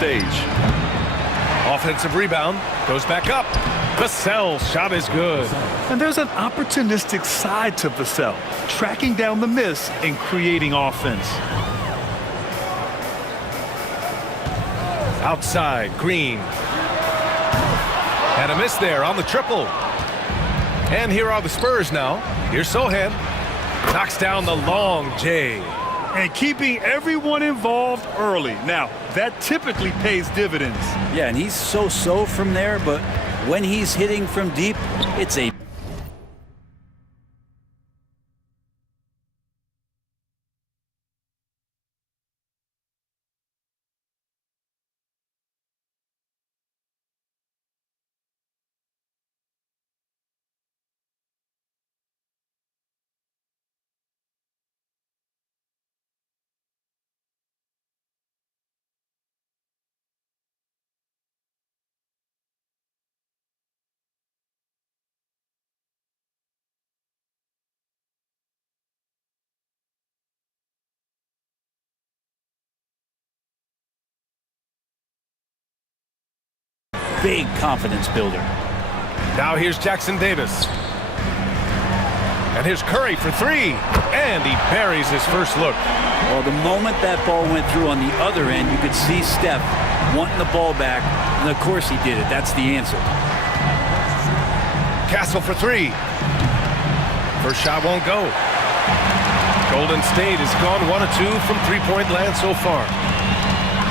stage. Offensive rebound, goes back up. Vassell's shot is good. And there's an opportunistic side to Vassell, tracking down the miss and creating offense. Outside, Green. And a miss there on the triple. And here are the Spurs now. Here's Sohan. Knocks down the long J. And keeping everyone involved early. Now, that typically pays dividends. Yeah, and he's so-so from there, but when he's hitting from deep, it's a big confidence builder. Now here's Jackson Davis. And here's Curry for three. And he buries his first look. Well, the moment that ball went through on the other end, you could see Steph wanting the ball back. And, of course, he did it. That's the answer. Castle for three. First shot won't go. Golden State has gone 1 of 2 from three-point land so far.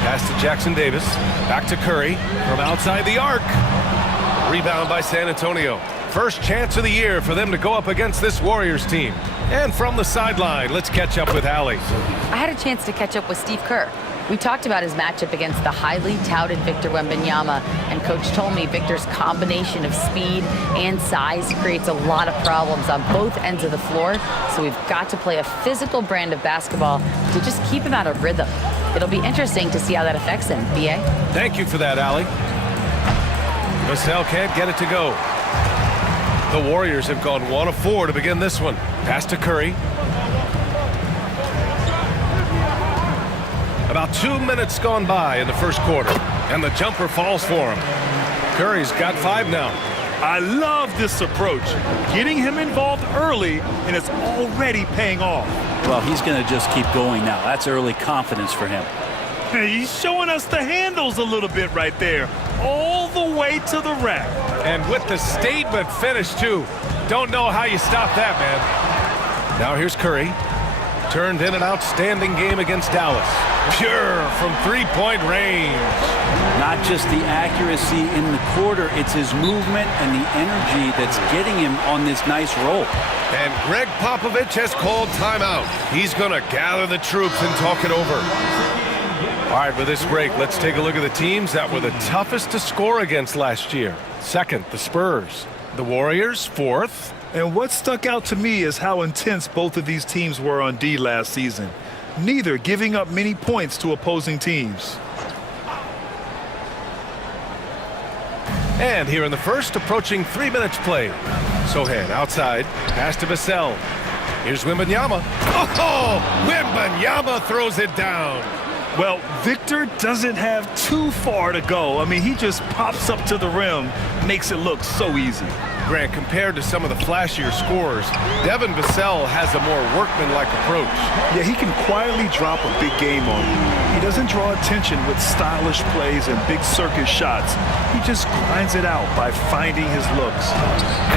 Pass to Jackson Davis. Back to Curry from outside the arc. Rebound by San Antonio. First chance of the year for them to go up against this Warriors team. And from the sideline, let's catch up with Allie. I had a chance to catch up with Steve Kerr. We talked about his matchup against the highly touted Victor Wembanyama, and Coach told me Victor's combination of speed and size creates a lot of problems on both ends of the floor, so we've got to play a physical brand of basketball to just keep him out of rhythm. It'll be interesting to see how that affects him. B.A.? Thank you for that, Allie. Vassell can't get it to go. The Warriors have gone 1 of 4 to begin this one. Pass to Curry. About 2 minutes gone by in the first quarter, and the jumper falls for him. Curry's got 5 now. I love this approach. Getting him involved early, and it's already paying off. Well, he's going to just keep going now. That's early confidence for him. He's showing us the handles a little bit right there, all the way to the rack. And with the statement finish, too. Don't know how you stop that, man. Now here's Curry. Turned in an outstanding game against Dallas. Pure from three-point range. Not just the accuracy in the quarter, it's his movement and the energy that's getting him on this nice roll. And Greg Popovich has called timeout. He's going to gather the troops and talk it over. All right, with this break, let's take a look at the teams that were the toughest to score against last year. Second, the Spurs. The Warriors, fourth. And what stuck out to me is how intense both of these teams were on D last season. Neither giving up many points to opposing teams. And here in the first, approaching 3 minutes played. Sohan outside, pass to Vassell. Here's Wembanyama. Oh, Wembanyama throws it down. Well, Victor doesn't have too far to go. I mean, he just pops up to the rim, makes it look so easy. Grant, compared to some of the flashier scorers, Devin Vassell has a more workmanlike approach. Yeah, he can quietly drop a big game on you. He doesn't draw attention with stylish plays and big circus shots. He just grinds it out by finding his looks.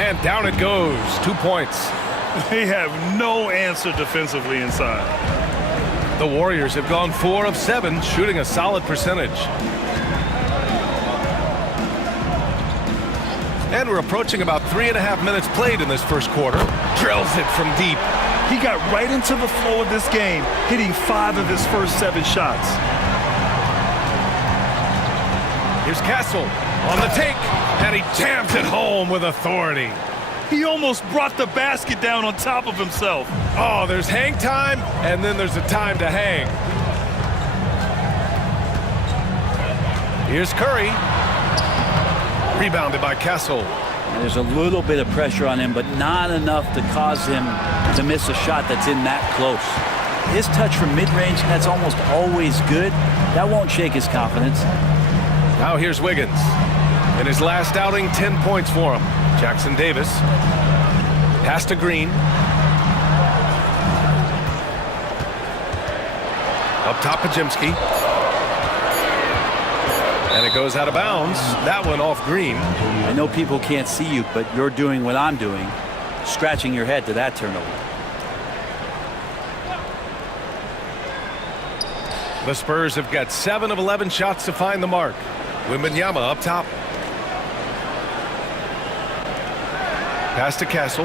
And down it goes. 2 points. They have no answer defensively inside. The Warriors have gone 4 of 7, shooting a solid percentage. And we're approaching about 3.5 minutes played in this first quarter. Drills it from deep. He got right into the flow of this game, hitting 5 of his first 7 shots. Here's Castle on the take, and he jams it home with authority. He almost brought the basket down on top of himself. Oh, there's hang time, and then there's a time to hang. Here's Curry. Rebounded by Castle. There's a little bit of pressure on him, but not enough to cause him to miss a shot that's in that close. his touch from mid-range, that's almost always good. That won't shake his confidence. Now here's Wiggins. In his last outing, 10 points for him. Jackson Davis. Pass to Green. Up top, Pajemski. And it goes out of bounds. That one off Green. I know people can't see you, but you're doing what I'm doing, scratching your head to that turnover. The Spurs have got 7 of 11 shots to find the mark. Wembanyama up top. Pass to Castle.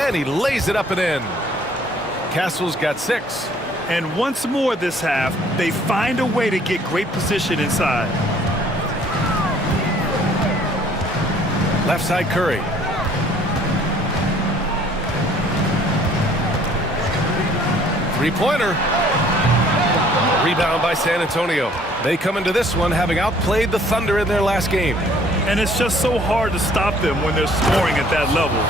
And he lays it up and in. Castle's got 6. And once more this half, they find a way to get great position inside. Left side Curry. Three-pointer. Rebound by San Antonio. They come into this one having outplayed the Thunder in their last game. And it's just so hard to stop them when they're scoring at that level.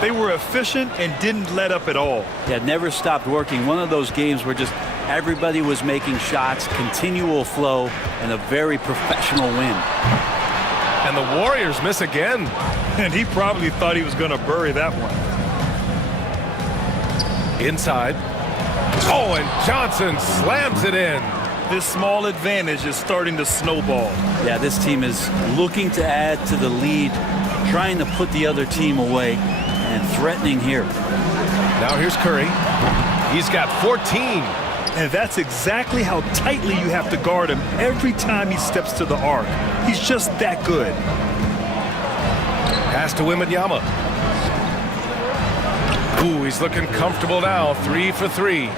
They were efficient and didn't let up at all. Yeah, never stopped working. One of those games where just everybody was making shots, continual flow, and a very professional win. And the Warriors miss again. And he probably thought he was going to bury that one. Inside. Oh, and Johnson slams it in. This small advantage is starting to snowball. Yeah, this team is looking to add to the lead, trying to put the other team away, and threatening here. Now here's Curry. He's got 14. And that's exactly how tightly you have to guard him every time he steps to the arc. He's just that good. Pass to Wembanyama. Ooh, he's looking comfortable now. 3 for 3.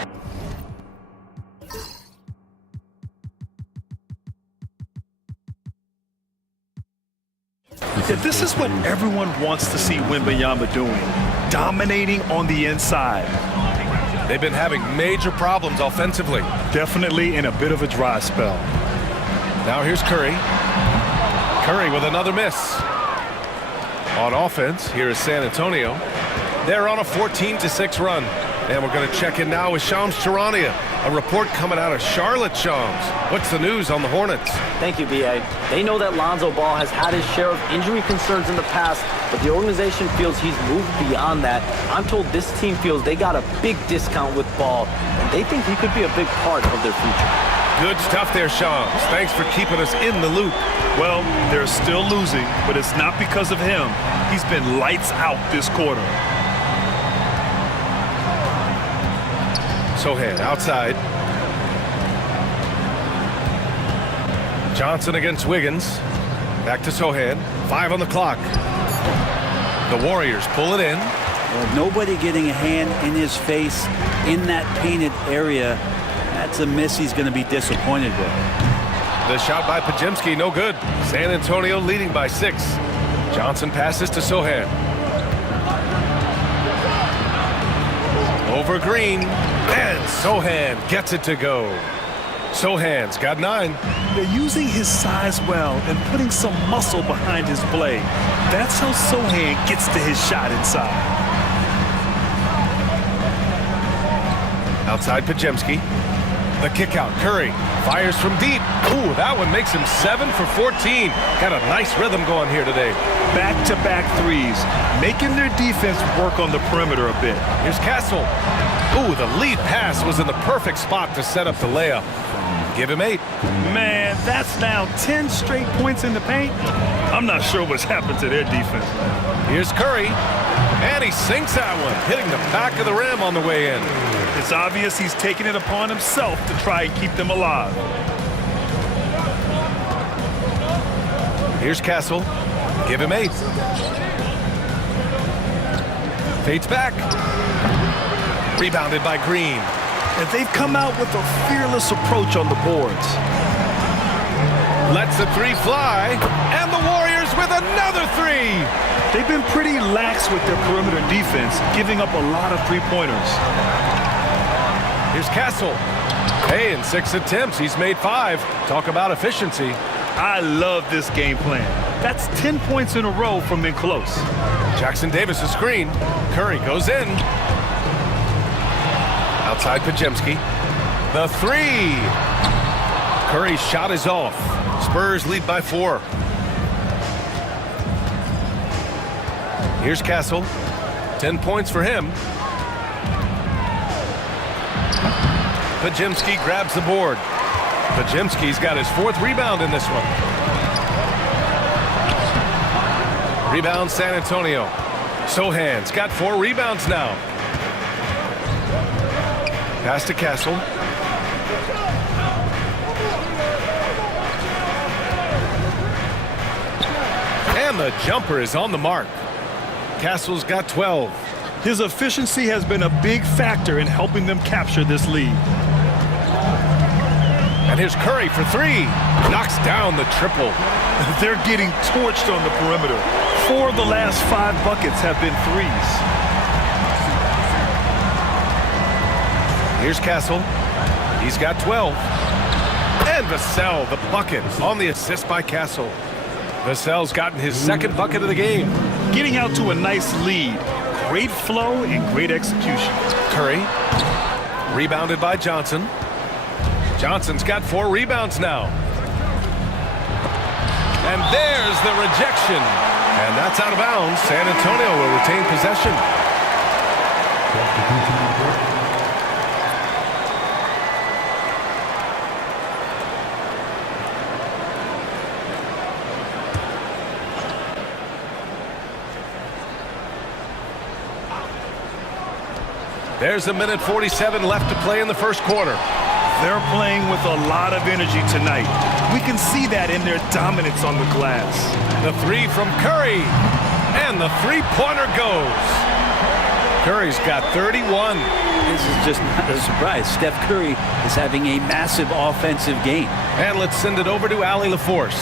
Yeah, this is what everyone wants to see Wembanyama doing, dominating on the inside. They've been having major problems offensively. Definitely in a bit of a dry spell. Now here's Curry. Curry with another miss. On offense, here is San Antonio. They're on a 14-6 run. And we're going to check in now with Shams Charania. A report coming out of Charlotte, Shams. What's the news on the Hornets? Thank you, B.A. They know that Lonzo Ball has had his share of injury concerns in the past, but the organization feels he's moved beyond that. I'm told this team feels they got a big discount with Ball, and they think he could be a big part of their future. Good stuff there, Shams. Thanks for keeping us in the loop. Well, they're still losing, but it's not because of him. He's been lights out this quarter. Sohan outside. Johnson against Wiggins. Back to Sohan. 5 on the clock. The Warriors pull it in. Well, nobody getting a hand in his face in that painted area. That's a miss he's going to be disappointed with. The shot by Pajemski, no good. San Antonio leading by 6. Johnson passes to Sohan. Over Green. And Sohan gets it to go. Sohan's got 9. They're using his size well and putting some muscle behind his play. That's how Sohan gets to his shot inside. Outside Pajemski. The kick out. Curry fires from deep. Ooh, that one makes him 7 for 14. Got a nice rhythm going here today. Back-to-back threes, making their defense work on the perimeter a bit. Here's Castle. Ooh, the lead pass was in the perfect spot to set up the layup. Give him 8. Man, that's now 10 straight points in the paint. I'm not sure what's happened to their defense. Here's Curry. And he sinks that one, hitting the back of the rim on the way in. It's obvious he's taking it upon himself to try and keep them alive. Here's Castle. Give him 8. Fades back. Rebounded by Green. And they've come out with a fearless approach on the boards. Lets the 3 fly. And the Warriors with another 3. They've been pretty lax with their perimeter defense, giving up a lot of three-pointers. Here's Castle. Hey, in 6 attempts, he's made 5. Talk about efficiency. I love this game plan. That's 10 points in a row from in close. Jackson Davis a screen. Curry goes in. Outside Pajemski. The three. Curry's shot is off. Spurs lead by 4. Here's Castle. 10 points for him. Pajemski grabs the board. Pajemski's got his 4th rebound in this one. Rebound San Antonio. Sohan's got 4 rebounds now. Pass to Castle. And the jumper is on the mark. Castle's got 12. His efficiency has been a big factor in helping them capture this lead. And here's Curry for 3. Knocks down the triple. They're getting torched on the perimeter. 4 of the last 5 buckets have been threes. Here's Castle. He's got 12. And Vassell, the bucket on the assist by Castle. Vassell's gotten his 2nd bucket of the game. Getting out to a nice lead. Great flow and great execution. Curry. Rebounded by Johnson. Johnson's got 4 rebounds now. And there's the rejection. And that's out of bounds. San Antonio will retain possession. There's a minute 47 left to play in the first quarter. They're playing with a lot of energy tonight. We can see that in their dominance on the glass. The 3 from Curry. And the 3-pointer goes. Curry's got 31. This is just not a surprise. Steph Curry is having a massive offensive game. And let's send it over to Allie LaForce.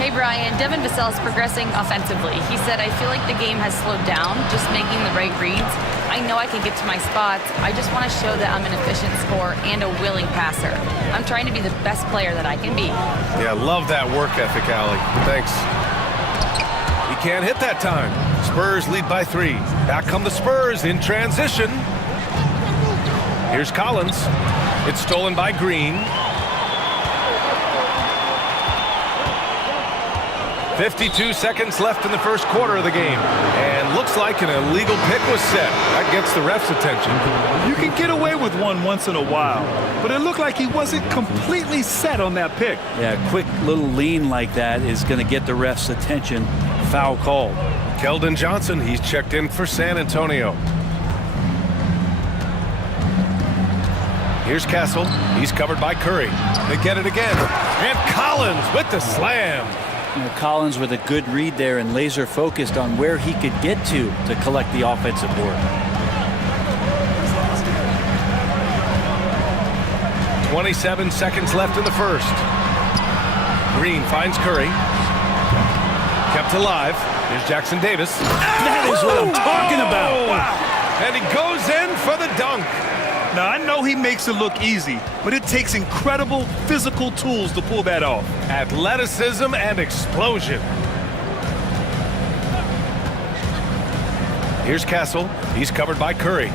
Hey, Brian, Devin Vassell is progressing offensively. He said, I feel like the game has slowed down, just making the right reads. I know I can get to my spots. I just want to show that I'm an efficient scorer and a willing passer. I'm trying to be the best player that I can be. Yeah, love that work ethic, Allie. Thanks. He can't hit that time. Spurs lead by 3. Back come the Spurs in transition. Here's Collins. It's stolen by Green. 52 seconds left in the first quarter of the game. And looks like an illegal pick was set. That gets the ref's attention. You can get away with one once in a while, but it looked like he wasn't completely set on that pick. Yeah, a quick little lean like that is going to get the ref's attention. Foul called. Keldon Johnson, he's checked in for San Antonio. Here's Castle. He's covered by Curry. They get it again. And Collins with the slam. You know, Collins with a good read there and laser focused on where he could get to collect the offensive board. 27 seconds left in the first. Green finds Curry. Kept alive. Here's Jackson Davis. That is what I'm talking about. Wow. And he goes in for the dunk. Now, I know he makes it look easy, but it takes incredible physical tools to pull that off. Athleticism and explosion. Here's Castle. He's covered by Curry.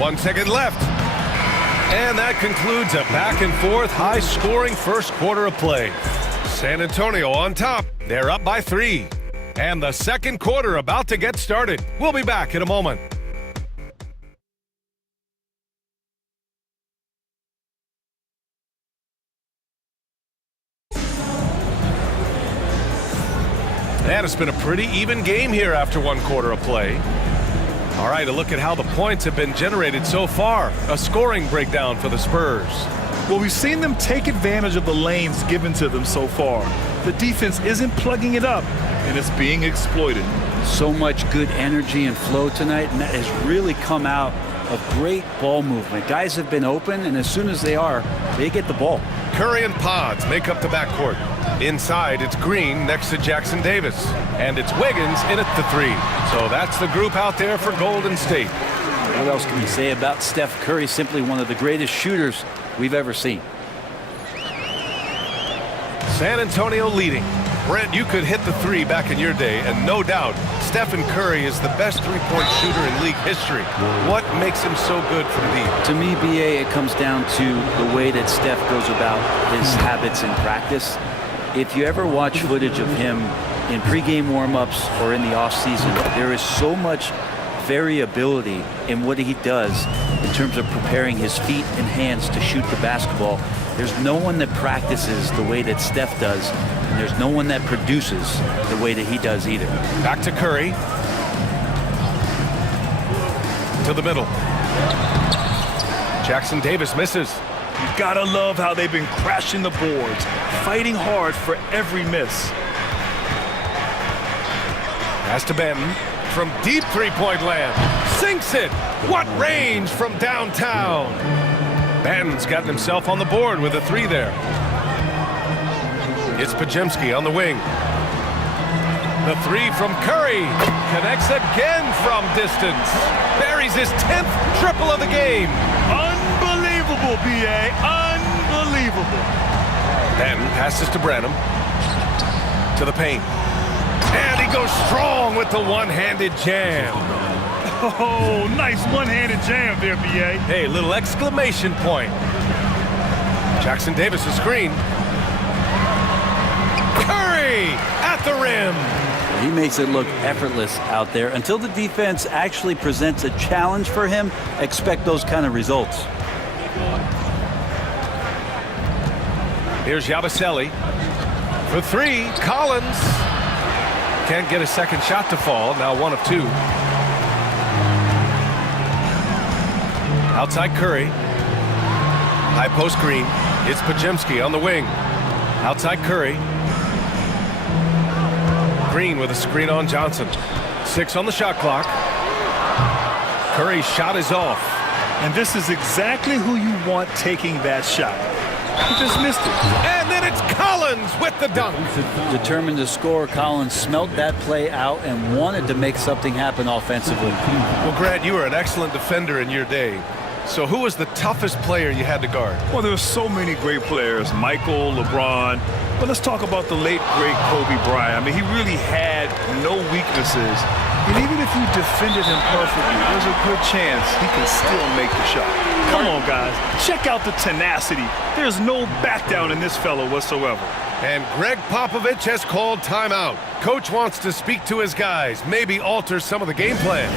1 second left. And that concludes a back-and-forth, high-scoring first quarter of play. San Antonio on top. They're up by 3. And the second quarter about to get started. We'll be back in a moment. And it's been a pretty even game here after 1 quarter of play. All right, a look at how the points have been generated so far. A scoring breakdown for the Spurs. Well, we've seen them take advantage of the lanes given to them so far. The defense isn't plugging it up, and it's being exploited. So much good energy and flow tonight, and that has really come out of great ball movement. Guys have been open, and as soon as they are, they get the ball. Curry and Pods make up the backcourt. Inside, it's Green next to Jackson Davis. And it's Wiggins in at the 3. So that's the group out there for Golden State. What else can you say about Steph Curry? Simply one of the greatest shooters we've ever seen. San Antonio leading. Brent, you could hit the three back in your day, and no doubt, Stephen Curry is the best three-point shooter in league history. What makes him so good from deep? To me, BA, it comes down to the way that Steph goes about his habits in practice. If you ever watch footage of him in pregame warm-ups or in the off-season, there is so much variability in what he does in terms of preparing his feet and hands to shoot the basketball. There's no one that practices the way that Steph does, and there's no one that produces the way that he does either. Back to Curry. To the middle. Jackson Davis misses. You gotta love how they've been crashing the boards, fighting hard for every miss. Pass to Benton. From deep three-point land. Sinks it. What range from downtown. Benton's gotten himself on the board with a three there. It's Pajemski on the wing. The three from Curry. Connects again from distance. Buries his 10th triple of the game. Unbelievable, BA. Unbelievable. Benton passes to Branham. To the paint. And he goes strong with the one-handed jam. Oh, nice one-handed jam there, BA. Hey, little exclamation point. Jackson Davis a screen. Curry at the rim. He makes it look effortless out there. Until the defense actually presents a challenge for him, expect those kind of results. Here's Yabusele. For three, Collins. Can't get a second shot to fall. Now 1 of 2. Outside Curry. High post Green. It's Pajemski on the wing. Outside Curry. Green with a screen on Johnson. 6 on the shot clock. Curry's shot is off. And this is exactly who you want taking that shot. He just missed it. And then it's Collins with the dunk. Determined to score, Collins smelt that play out and wanted to make something happen offensively. Well, Grant, you were an excellent defender in your day. So who was the toughest player you had to guard? Well, there were so many great players, Michael, LeBron. But let's talk about the late, great Kobe Bryant. I mean, he really had no weaknesses. And even if you defended him perfectly, there's a good chance he can still make the shot. Come on, guys. Check out the tenacity. There's no back down in this fellow whatsoever. And Greg Popovich has called timeout. Coach wants to speak to his guys, maybe alter some of the game plan.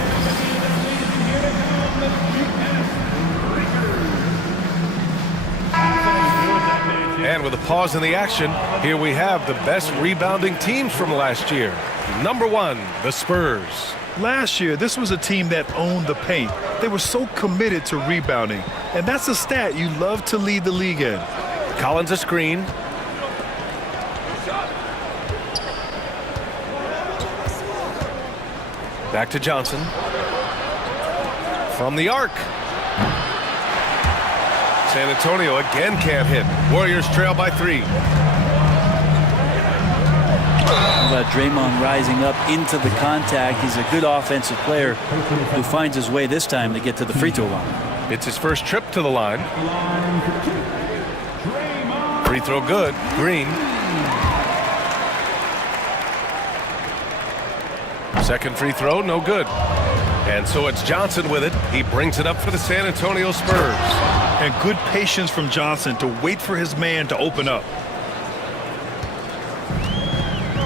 And with a pause in the action, here we have the best rebounding teams from last year. Number 1, the Spurs. Last year, this was a team that owned the paint. They were so committed to rebounding. And that's a stat you love to lead the league in. Collins a screen. Back to Johnson. From the arc. San Antonio again can't hit. Warriors trail by 3. How about Draymond rising up into the contact? He's a good offensive player who finds his way this time to get to the free throw line. It's his first trip to the line. Free throw good. Green. Second free throw, no good. And so it's Johnson with it. He brings it up for the San Antonio Spurs. And good patience from Johnson to wait for his man to open up.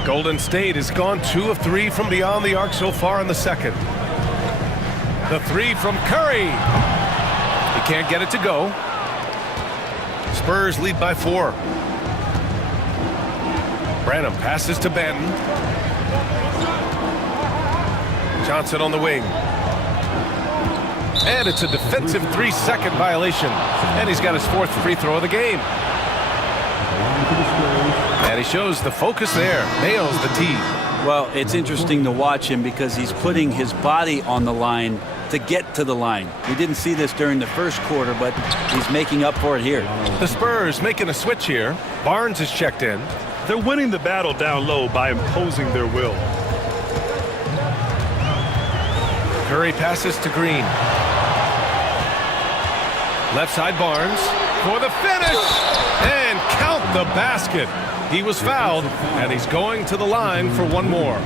Golden State has gone 2 of 3 from beyond the arc so far in the second. The 3 from Curry. He can't get it to go. Spurs lead by 4. Branham passes to Benton. Johnson on the wing. And it's a defensive 3-second violation. And he's got his 4th free throw of the game. And he shows the focus there. Nails the tee. Well, it's interesting to watch him because he's putting his body on the line to get to the line. We didn't see this during the first quarter, but he's making up for it here. The Spurs making a switch here. Barnes is checked in. They're winning the battle down low by imposing their will. Curry passes to Green. Left side Barnes for the finish. And count the basket. He was fouled, and he's going to the line for one more.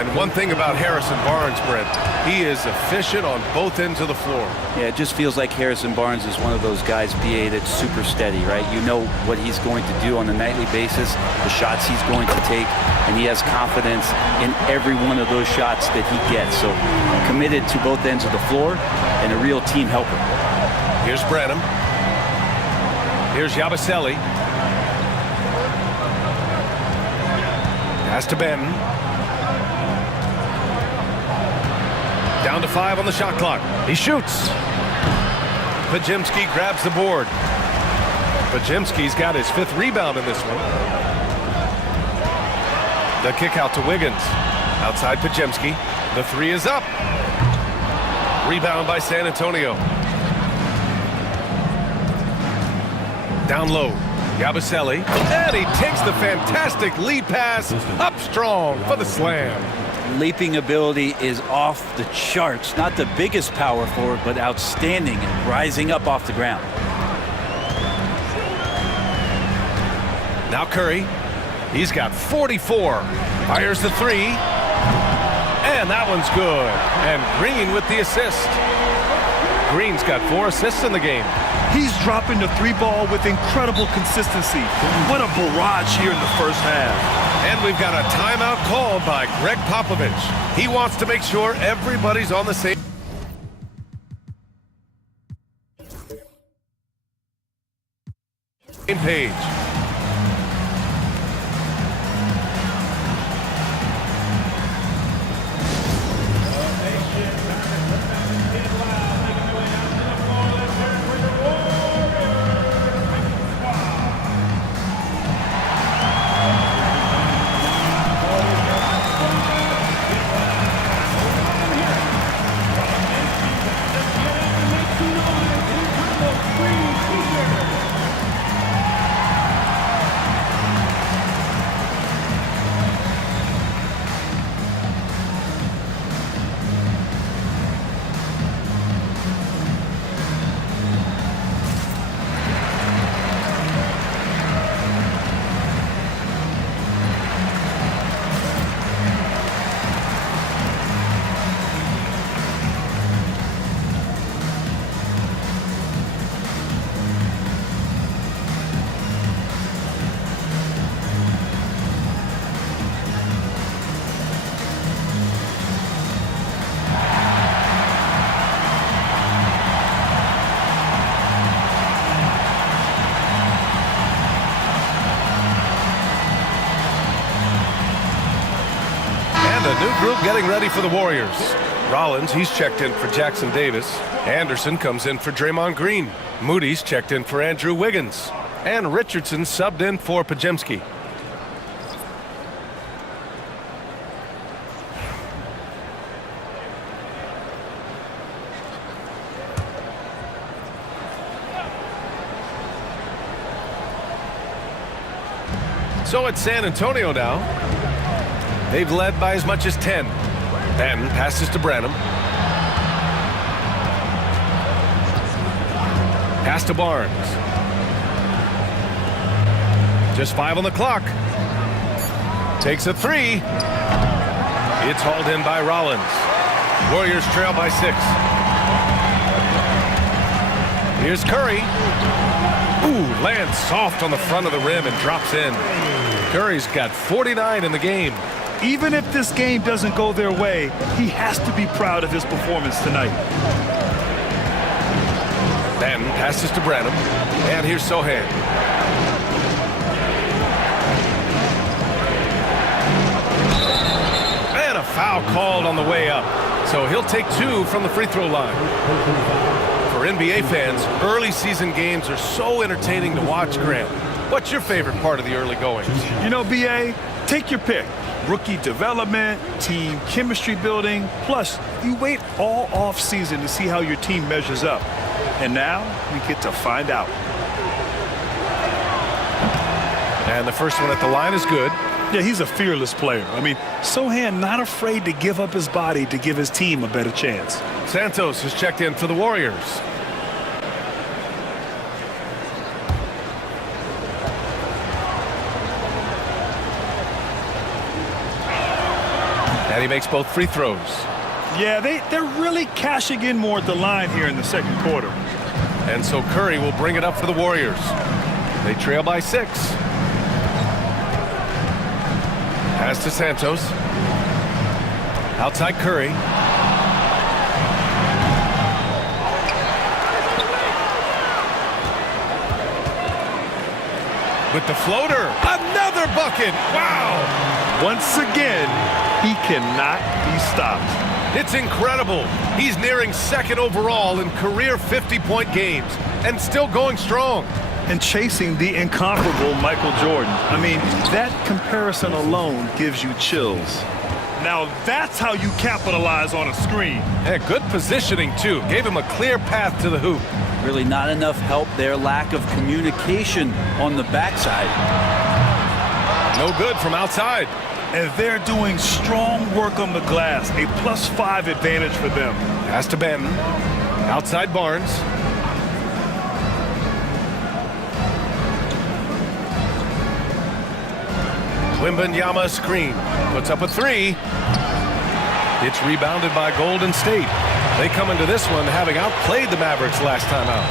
And one thing about Harrison Barnes, Brent, he is efficient on both ends of the floor. Yeah, it just feels like Harrison Barnes is one of those guys, BA, that's super steady, right? You know what he's going to do on a nightly basis, the shots he's going to take, and he has confidence in every one of those shots that he gets. So committed to both ends of the floor and a real team helper. Here's Branham. Here's Yabusele. Pass to Benton. Down to 5 on the shot clock. He shoots. Podziemski grabs the board. Podziemski's got his 5th rebound in this one. The kick out to Wiggins. Outside Podziemski. The 3 is up. Rebound by San Antonio. Down low. Yabusele. And he takes the fantastic lead pass up strong for the slam. Leaping ability is off the charts. Not the biggest power forward, but outstanding and rising up off the ground. Now Curry. He's got 44. Fires the 3. And that one's good. And Green with the assist. Green's got 4 assists in the game. He's dropping the 3 ball with incredible consistency. What a barrage here in the first half. And we've got a timeout called by Greg Popovich. He wants to make sure everybody's on the same page. New group getting ready for the Warriors. Rollins, he's checked in for Jackson Davis. Anderson comes in for Draymond Green. Moody's checked in for Andrew Wiggins. And Richardson subbed in for Podziemski. So it's San Antonio now. They've led by as much as 10. Benton passes to Branham. Pass to Barnes. Just 5 on the clock. Takes a 3. It's hauled in by Rollins. Warriors trail by 6. Here's Curry. Ooh, lands soft on the front of the rim and drops in. Curry's got 49 in the game. Even if this game doesn't go their way, he has to be proud of his performance tonight. Then passes to Branham. And here's Sohan. And a foul called on the way up. So he'll take 2 from the free throw line. For NBA fans, early season games are so entertaining to watch, Grant. What's your favorite part of the early goings? You know, BA, take your pick. Rookie development, team chemistry building, plus you wait all off season to see how your team measures up. And now we get to find out. And the first one at the line is good. Yeah, he's a fearless player. I mean, Sohan not afraid to give up his body to give his team a better chance. Santos has checked in for the Warriors. And he makes both free throws. Yeah, they're really cashing in more at the line here in the second quarter. And so Curry will bring it up for the Warriors. They trail by 6. Pass to Santos. Outside Curry. With the floater. Another bucket. Wow. Once again, he cannot be stopped. It's incredible. He's nearing second overall in career 50-point games and still going strong. And chasing the incomparable Michael Jordan. I mean, that comparison alone gives you chills. Now that's how you capitalize on a screen. And good positioning, too. Gave him a clear path to the hoop. Really not enough help there. Lack of communication on the backside. No good from outside. And they're doing strong work on the glass. A +5 advantage for them. Pass to Benton. Outside Barnes. Wembanyama screen. Puts up a 3. It's rebounded by Golden State. They come into this one having outplayed the Mavericks last time out.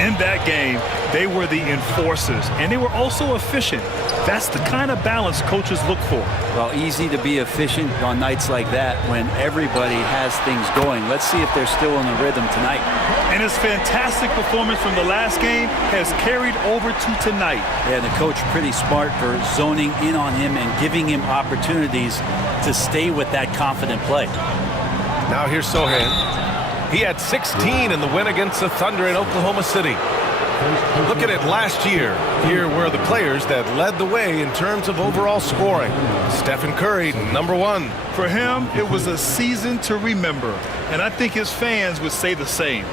In that game, they were the enforcers, and they were also efficient. That's the kind of balance coaches look for. Well, easy to be efficient on nights like that when everybody has things going. Let's see if they're still in the rhythm tonight. And his fantastic performance from the last game has carried over to tonight. Yeah, the coach pretty smart for zoning in on him and giving him opportunities to stay with that confident play. Now here's Sohan. He had 16 in the win against the Thunder in Oklahoma City. Look at it last year. Here were the players that led the way in terms of overall scoring. Stephen Curry, #1. For him, it was a season to remember, and I think his fans would say the same.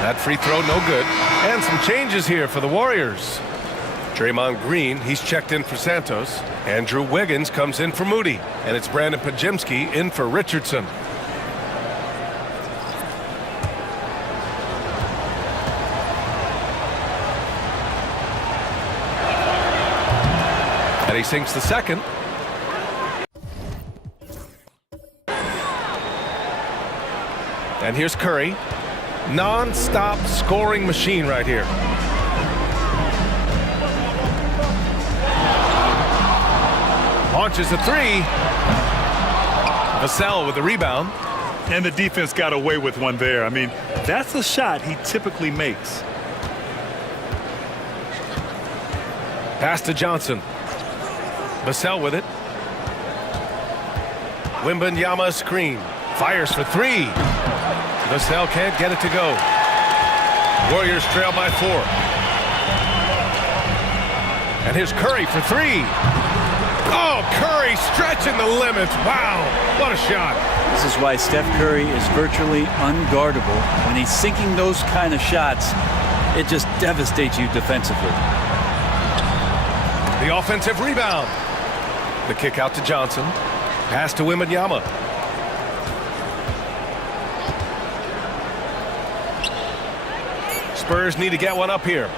That free throw, no good. And some changes here for the Warriors. Draymond Green, he's checked in for Santos. Andrew Wiggins comes in for Moody. And it's Brandon Pajemski in for Richardson. And he sinks the second. And here's Curry. Non-stop scoring machine right here. Launches a 3. Vassell with the rebound. And the defense got away with one there. I mean, that's a shot he typically makes. Pass to Johnson. Vassell with it. Wembanyama screen. Fires for 3. Vassell can't get it to go. Warriors trail by 4. And here's Curry for 3. Oh, Curry stretching the limits. Wow, what a shot. This is why Steph Curry is virtually unguardable. When he's sinking those kind of shots, it just devastates you defensively. The offensive rebound. The kick out to Johnson. Pass to Wembanyama. Spurs need to get one up here.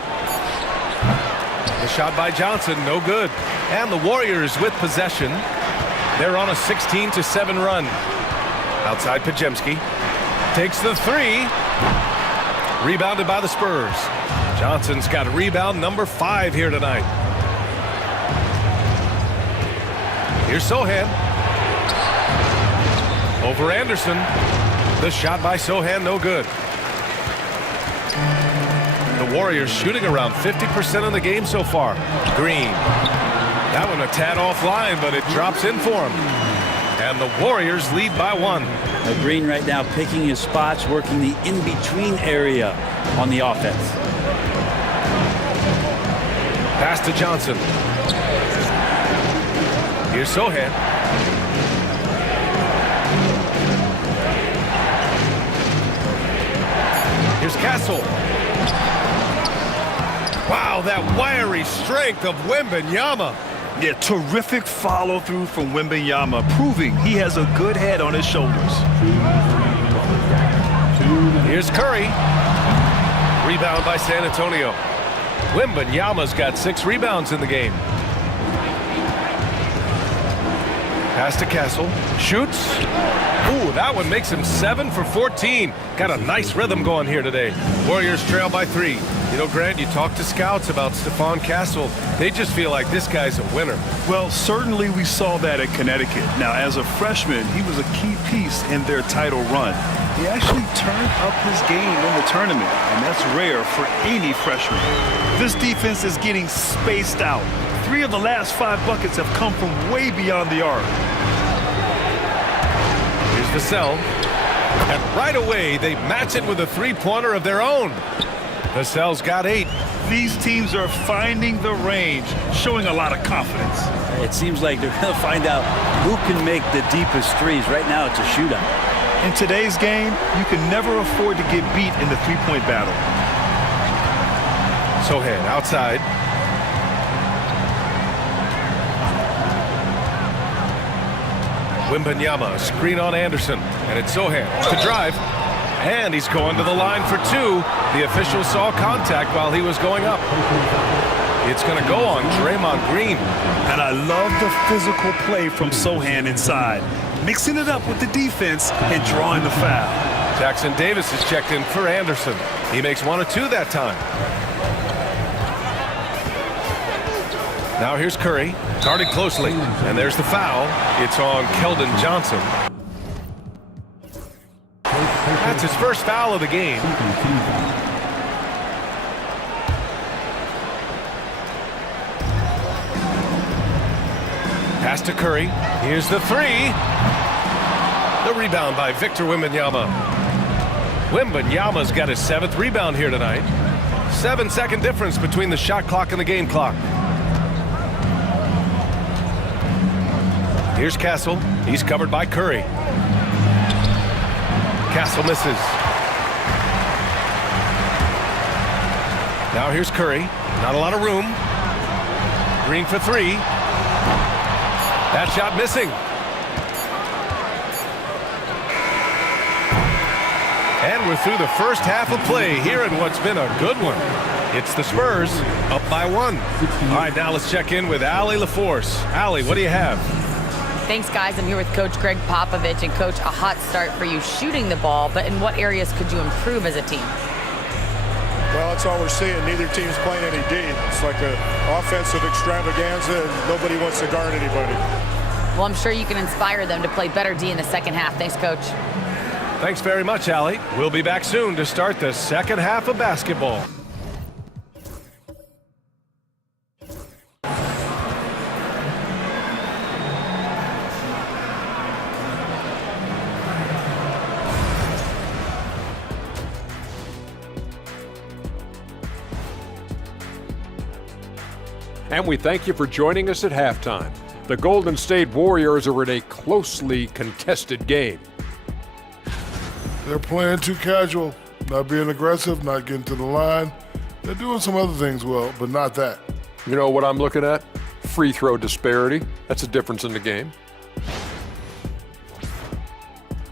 The shot by Johnson, no good. And the Warriors with possession. They're on a 16-7 run. Outside Pajemski. Takes the 3. Rebounded by the Spurs. Johnson's got rebound #5 here tonight. Here's Sohan. Over Anderson. The shot by Sohan, no good. The Warriors shooting around 50% of the game so far. Green. That one a tad offline, but it drops in for him. And the Warriors lead by 1. Green right now picking his spots, working the in-between area on the offense. Pass to Johnson. Here's Sohan. Here's Castle. Wow, that wiry strength of Wembanyama. Yeah, terrific follow-through from Wembanyama, proving he has a good head on his shoulders. Here's Curry. Rebound by San Antonio. Wembanyama's got 6 rebounds in the game. Pass to Castle. Shoots. Ooh, that one makes him 7 for 14. Got a nice rhythm going here today. Warriors trail by 3. You know, Grant, you talk to scouts about Stephon Castle. They just feel like this guy's a winner. Well, certainly we saw that at Connecticut. Now, as a freshman, he was a key piece in their title run. He actually turned up his game in the tournament, and that's rare for any freshman. This defense is getting spaced out. 3 of the last 5 buckets have come from way beyond the arc. Here's Vassell. And right away, they match it with a 3-pointer of their own. Vassell's got 8. These teams are finding the range, showing a lot of confidence. It seems like they're going to find out who can make the deepest threes. Right now, it's a shootout. In today's game, you can never afford to get beat in the 3-point battle. Sohan outside. Wembanyama, screen on Anderson, and it's Sohan to drive, and he's going to the line for 2. The official saw contact while he was going up. It's going to go on Draymond Green. And I love the physical play from Sohan inside, mixing it up with the defense and drawing the foul. Jackson Davis is checked in for Anderson. He makes 1 of 2 that time. Now here's Curry, guarded closely, and there's the foul. It's on Keldon Johnson. That's his first foul of the game. Pass to Curry. Here's the 3. The rebound by Victor Wembanyama. Wembanyama's got his 7th rebound here tonight. 7-second difference between the shot clock and the game clock. Here's Castle. He's covered by Curry. Castle misses. Now here's Curry. Not a lot of room. Green for 3. That shot missing. And we're through the first half of play here in what's been a good one. It's the Spurs up by 1. All right, now let's check in with Allie LaForce. Allie, what do you have? Thanks, guys. I'm here with Coach Greg Popovich. And, Coach, a hot start for you shooting the ball, but in what areas could you improve as a team? Well, that's all we're seeing. Neither team's playing any D. It's like an offensive extravaganza, and nobody wants to guard anybody. Well, I'm sure you can inspire them to play better D in the second half. Thanks, Coach. Thanks very much, Allie. We'll be back soon to start the second half of basketball. And we thank you for joining us at halftime. The Golden State Warriors are in a closely contested game. They're playing too casual, not being aggressive, not getting to the line. They're doing some other things well, but not that. You know what I'm looking at? Free throw disparity. That's a difference in the game.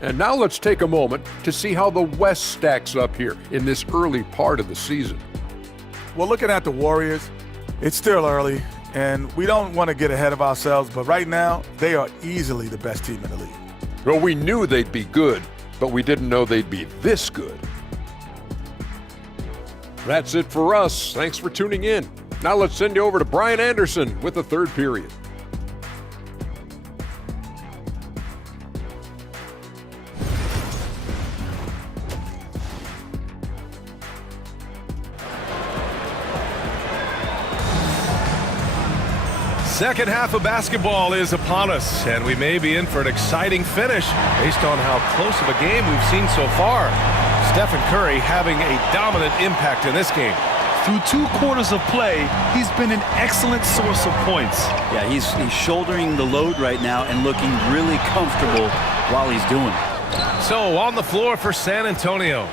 And now let's take a moment to see how the West stacks up here in this early part of the season. Well, looking at the Warriors, it's still early, and we don't want to get ahead of ourselves, but right now, they are easily the best team in the league. Well, we knew they'd be good, but we didn't know they'd be this good. That's it for us. Thanks for tuning in. Now let's send you over to Brian Anderson with the third period. Second half of basketball is upon us, and we may be in for an exciting finish based on how close of a game we've seen so far. Stephen Curry having a dominant impact in this game. Through 2 quarters of play, he's been an excellent source of points. Yeah, he's shouldering the load right now and looking really comfortable while he's doing it. So on the floor for San Antonio,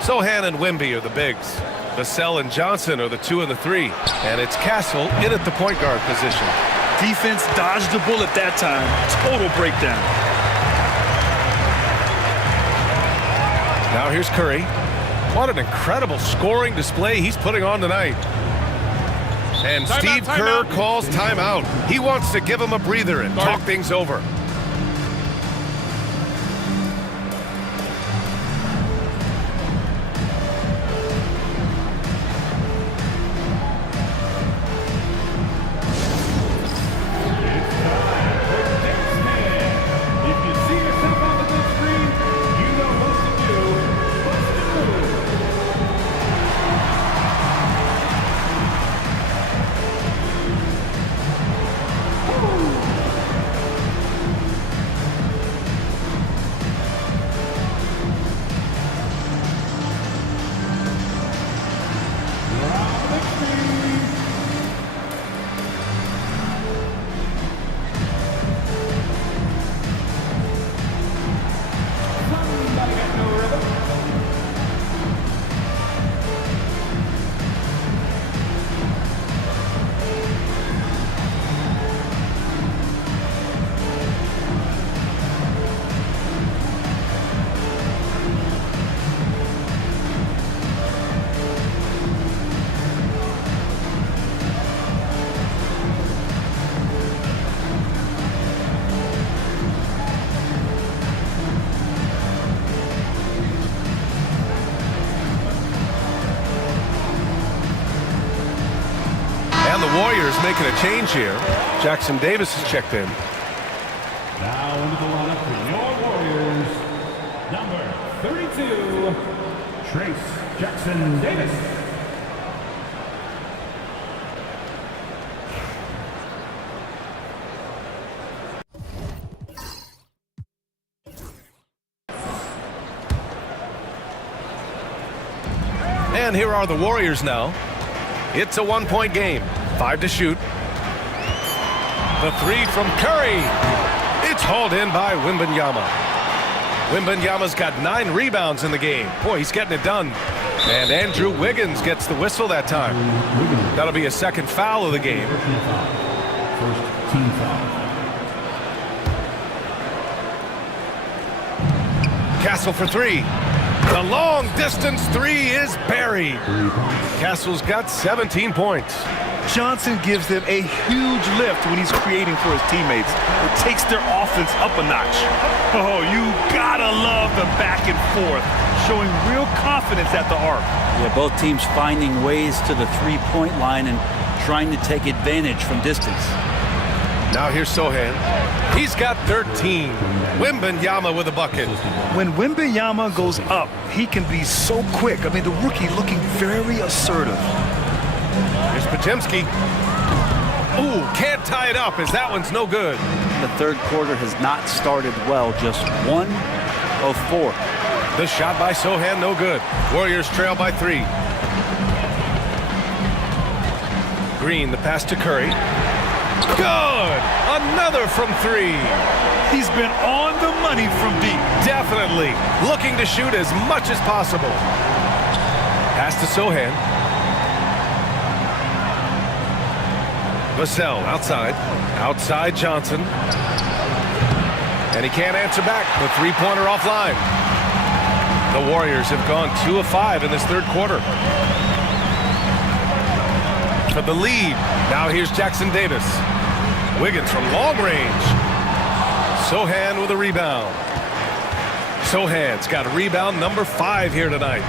Sohan and Wemby are the bigs. Vassell and Johnson are the 2 and the 3. And it's Castle in at the point guard position. Defense dodged the bullet that time. Total breakdown. Now here's Curry. What an incredible scoring display he's putting on tonight. And Steve Kerr calls timeout. He wants to give him a breather and talk things over. Warriors making a change here. Jackson Davis is checked in. Now into the lineup for your Warriors, number 32, Trace Jackson Davis. And here are the Warriors now. It's a one-point game. 5 to shoot. The three from Curry. It's hauled in by Wembanyama. Wembanyama's got 9 rebounds in the game. Boy, he's getting it done. And Andrew Wiggins gets the whistle that time. That'll be a second foul of the game. First team foul. Castle for 3. The long-distance 3 is buried. Castle's got 17 points. Johnson gives them a huge lift when he's creating for his teammates. It takes their offense up a notch. Oh, you gotta love the back and forth, showing real confidence at the arc. Yeah, both teams finding ways to the three-point line and trying to take advantage from distance. Now here's Sohan. He's got 13. Wembanyama with a bucket. When Wembanyama goes up, he can be so quick. I mean, the rookie looking very assertive. Here's Podziemski. Ooh, can't tie it up as that one's no good. The third quarter has not started well, just 1 of 4. The shot by Sohan, no good. Warriors trail by 3. Green, the pass to Curry. Good! Another from 3. He's been on the money from deep. Definitely. Looking to shoot as much as possible. Pass to Sohan. Vassell outside. Outside Johnson. And he can't answer back. The three-pointer offline. The Warriors have gone 2 of 5 in this third quarter. For the lead. Now here's Jackson Davis. Wiggins from long range. Sohan with a rebound. Sohan's got a rebound number 5 here tonight.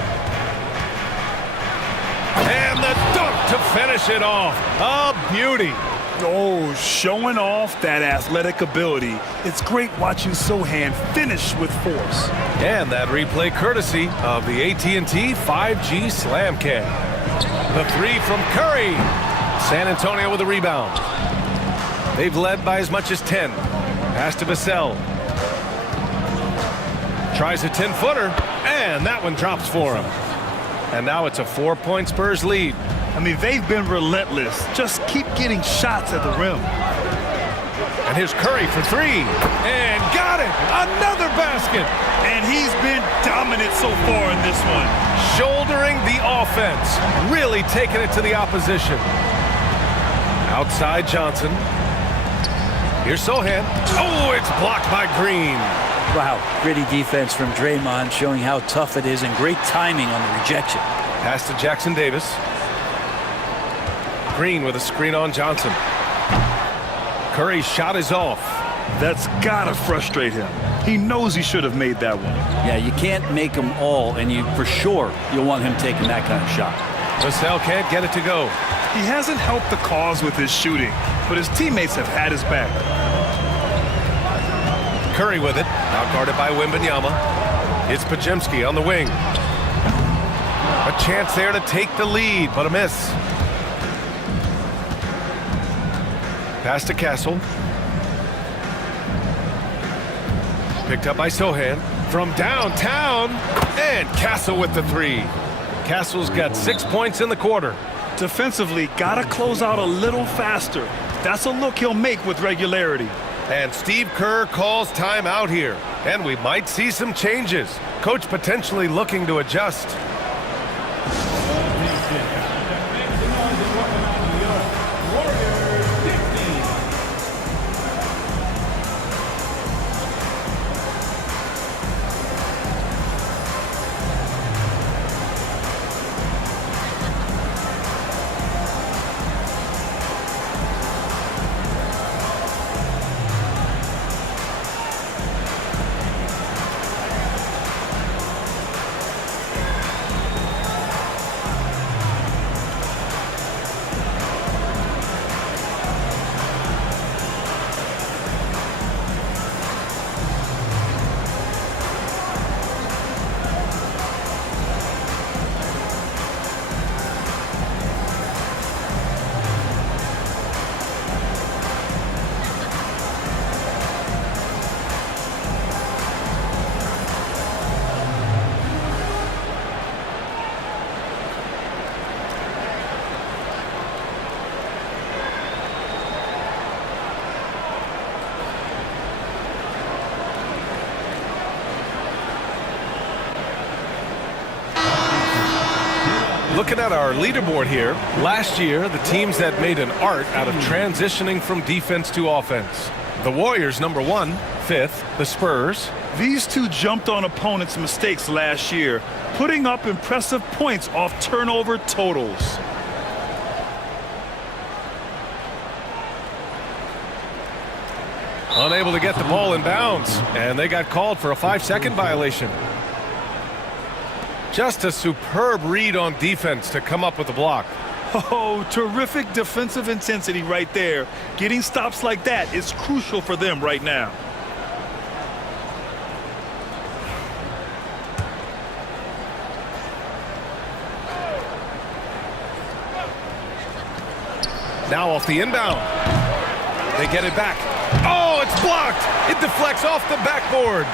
And the dunk to finish it off. A beauty. Oh, showing off that athletic ability. It's great watching Sohan finish with force. And that replay courtesy of the AT&T 5G Slam Cam. The 3 from Curry. San Antonio with a rebound. They've led by as much as 10. Pass to Vassell. Tries a 10-footer, and that one drops for him. And now it's a 4-point Spurs lead. I mean, they've been relentless. Just keep getting shots at the rim. And here's Curry for 3. And got it! Another basket! And he's been dominant so far in this one. Shouldering the offense. Really taking it to the opposition. Outside Johnson. Here's Sohan. Oh, it's blocked by Green. Wow, gritty defense from Draymond, showing how tough it is, and great timing on the rejection. Pass to Jackson Davis. Green with a screen on Johnson. Curry's shot is off. That's gotta frustrate him. He knows he should have made that one. Yeah, you can't make them all, and for sure you'll want him taking that kind of shot. Vassell can't get it to go. He hasn't helped the cause with his shooting, but his teammates have had his back. Curry with it, now guarded by Wembanyama. It's Podziemski on the wing. A chance there to take the lead, but a miss. Pass to Castle. Picked up by Sohan from downtown, and Castle with the three. Castle's got 6 points in the quarter. Defensively, gotta close out a little faster. That's a look he'll make with regularity. And Steve Kerr calls timeout here. And we might see some changes. Coach potentially looking to adjust. Looking at our leaderboard here, last year the teams that made an art out of transitioning from defense to offense. The Warriors, number 1, 5th. The Spurs. These two jumped on opponents' mistakes last year, putting up impressive points off turnover totals. Unable to get the ball in bounds, and they got called for a 5-second violation. Just a superb read on defense to come up with the block. Oh, terrific defensive intensity right there. Getting stops like that is crucial for them right now. Now off the inbound. They get it back. Oh, it's blocked. It deflects off the backboard.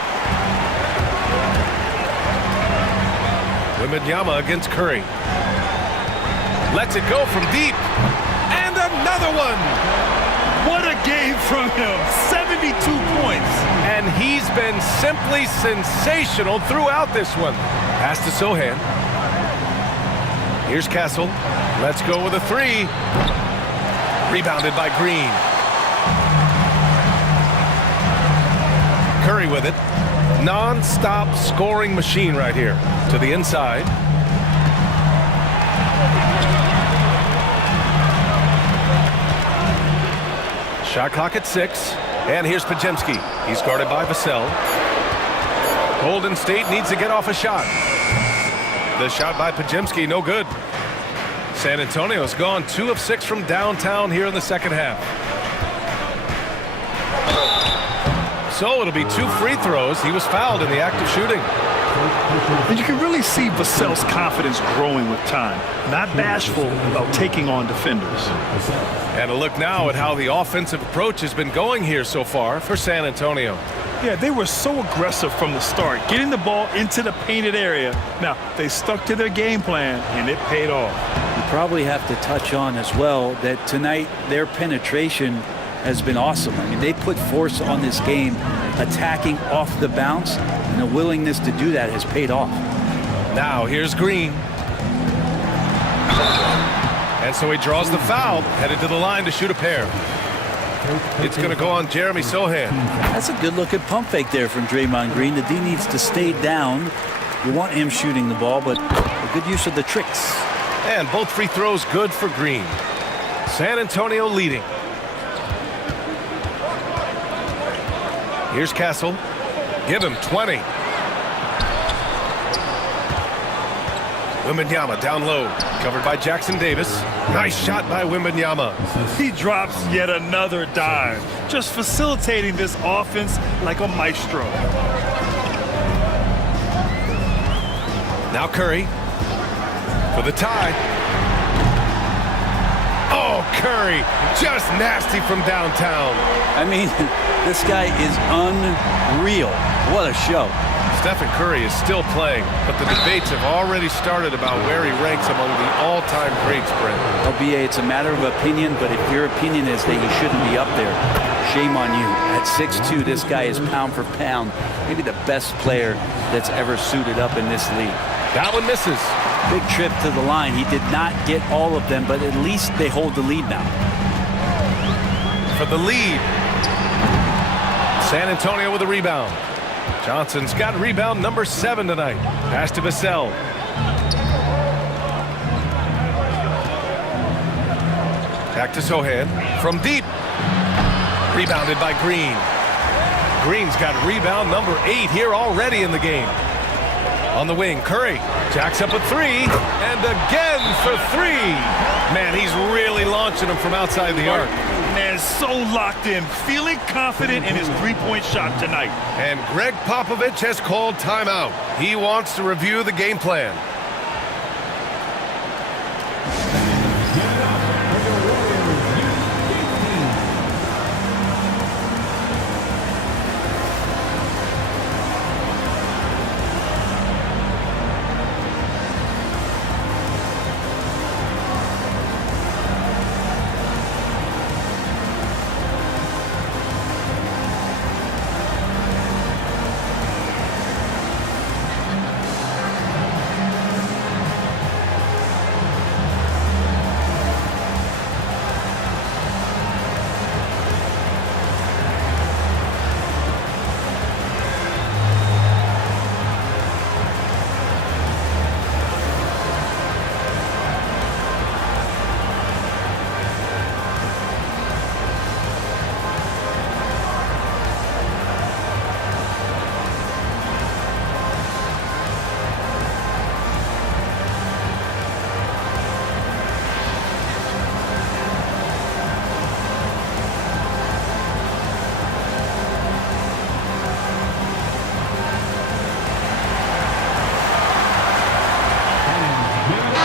Wembanyama against Curry. Lets it go from deep. And another one. What a game from him. 72 points. And he's been simply sensational throughout this one. Pass to Sohan. Here's Castle. Let's go with a three. Rebounded by Green. Curry with it. Non-stop scoring machine right here. To the inside. Shot clock at 6. And here's Podziemski. He's guarded by Vassell. Golden State needs to get off a shot. The shot by Podziemski, no good. San Antonio's gone 2 of 6 from downtown here in the second half. So it'll be 2 free throws. He was fouled in the act of shooting. And you can really see Vassell's confidence growing with time. Not bashful about taking on defenders. And a look now at how the offensive approach has been going here so far for San Antonio. Yeah, they were so aggressive from the start, getting the ball into the painted area. Now, they stuck to their game plan, and it paid off. You probably have to touch on as well that tonight their penetration has been awesome. I mean, they put force on this game, attacking off the bounce, and the willingness to do that has paid off. Now here's Green. And so he draws the foul, headed to the line to shoot a pair. It's going to go on Jeremy Sohan. That's a good-looking pump fake there from Draymond Green. The D needs to stay down. You want him shooting the ball, but a good use of the tricks. And both free throws good for Green. San Antonio leading. Here's Castle. Give him 20. Wembanyama down low. Covered by Jackson Davis. Nice shot by Wembanyama. He drops yet another dime, just facilitating this offense like a maestro. Now Curry for the tie. Oh, Curry, just nasty from downtown. I mean, this guy is unreal. What a show. Stephen Curry is still playing, but the debates have already started about where he ranks among the all-time greats, Brent. LBA, it's a matter of opinion, but if your opinion is that he shouldn't be up there, shame on you. At 6'2", this guy is pound for pound, maybe the best player that's ever suited up in this league. That one misses. Big trip to the line. He did not get all of them, but at least they hold the lead now. For the lead. San Antonio with a rebound. Johnson's got rebound number 7 tonight. Pass to Vassell. Back to Sohan. From deep. Rebounded by Green. Green's got rebound number 8 here already in the game. On the wing, Curry jacks up a 3, and again for 3. Man, he's really launching them from outside the arc. Man, so locked in, feeling confident in his three-point shot tonight. And Greg Popovich has called timeout. He wants to review the game plan.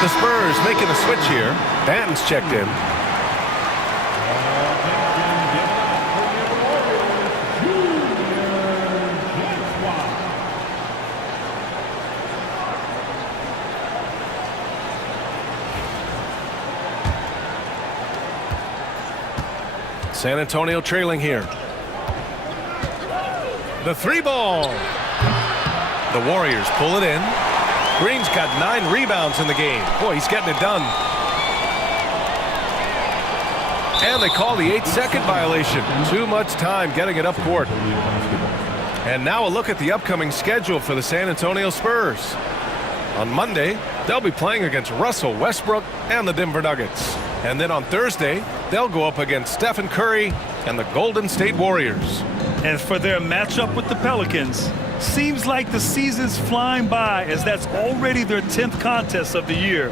The Spurs making a switch here. Banton's checked in. San Antonio trailing here. The 3-ball. The Warriors pull it in. Green's got 9 rebounds in the game. Boy, he's getting it done. And they call the 8-second violation. Too much time getting it up court. And now a look at the upcoming schedule for the San Antonio Spurs. On Monday, they'll be playing against Russell Westbrook and the Denver Nuggets. And then on Thursday, they'll go up against Stephen Curry and the Golden State Warriors. And for their matchup with the Pelicans, seems like the season's flying by as that's already their 10th contest of the year.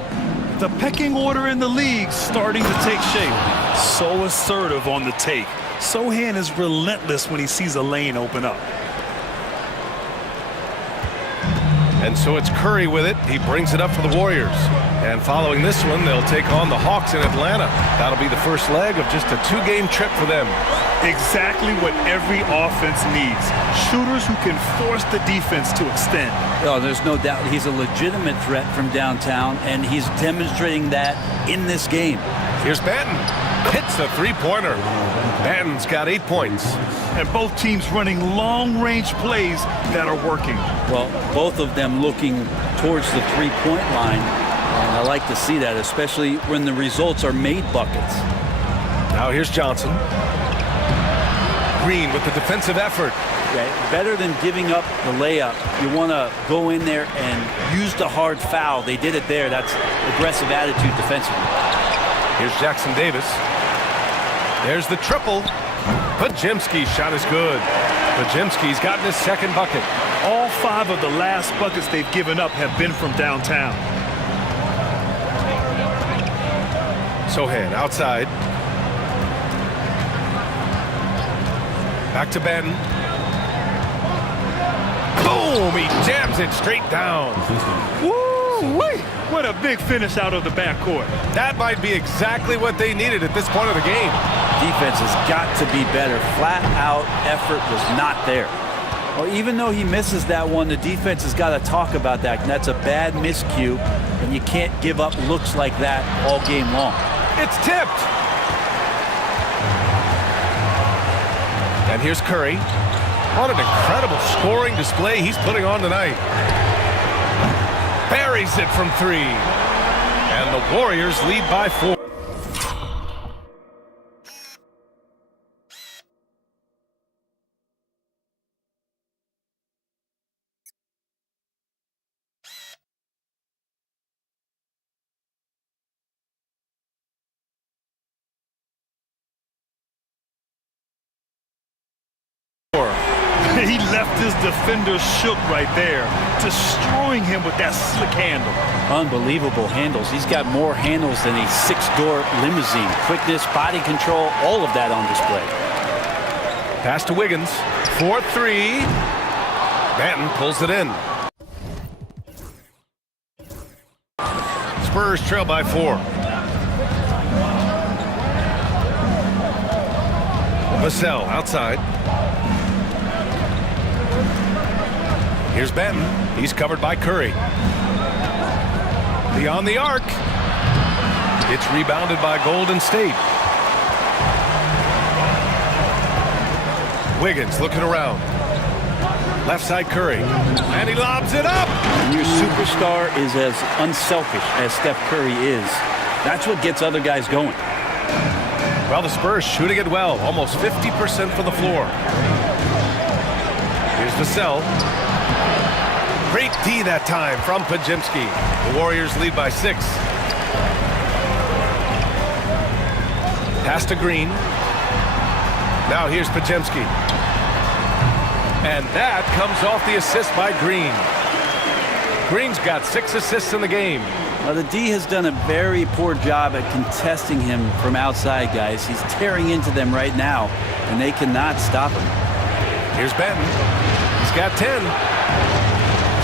The pecking order in the league starting to take shape. So assertive on the take. Sohan is relentless when he sees a lane open up. And so it's Curry with it. He brings it up for the Warriors. And following this one, they'll take on the Hawks in Atlanta. That'll be the first leg of just a 2-game trip for them. Exactly what every offense needs. Shooters who can force the defense to extend. Oh, there's no doubt he's a legitimate threat from downtown, and he's demonstrating that in this game. Here's Banton. Hits the 3-pointer. Banton's got 8 points. And both teams running long-range plays that are working. Well, both of them looking towards the 3-point line. And I like to see that, especially when the results are made buckets. Now here's Johnson. Green with the defensive effort. Okay. Better than giving up the layup, you want to go in there and use the hard foul. They did it there. That's aggressive attitude defensively. Here's Jackson Davis. There's the triple. Podziemski's shot is good. Podziemski's gotten his second bucket. All 5 of the last buckets they've given up have been from downtown. Sohan outside. Back to Benton. Boom! He jams it straight down. Woo-wee! What a big finish out of the backcourt. That might be exactly what they needed at this point of the game. Defense has got to be better. Flat out effort was not there. Well, even though he misses that one, the defense has got to talk about that. And that's a bad miscue, and you can't give up looks like that all game long. It's tipped. And here's Curry. What an incredible scoring display he's putting on tonight. Buries it from 3. And the Warriors lead by 4. He left his defender shook right there, destroying him with that slick handle. Unbelievable handles. He's got more handles than a 6-door limousine. Quickness, body control, all of that on display. Pass to Wiggins. 4-3. Banton pulls it in. Spurs trail by 4. Vassell outside. Here's Benton. He's covered by Curry. Beyond the arc. It's rebounded by Golden State. Wiggins looking around. Left side Curry. And he lobs it up. When your superstar is as unselfish as Steph Curry is, that's what gets other guys going. Well, the Spurs shooting it well. Almost 50% from the floor. Here's Vassell. Great D that time from Podziemski. The Warriors lead by 6. Pass to Green. Now here's Podziemski. And that comes off the assist by Green. Green's got 6 assists in the game. Well, the D has done a very poor job at contesting him from outside, guys. He's tearing into them right now, and they cannot stop him. Here's Benton. He's got 10.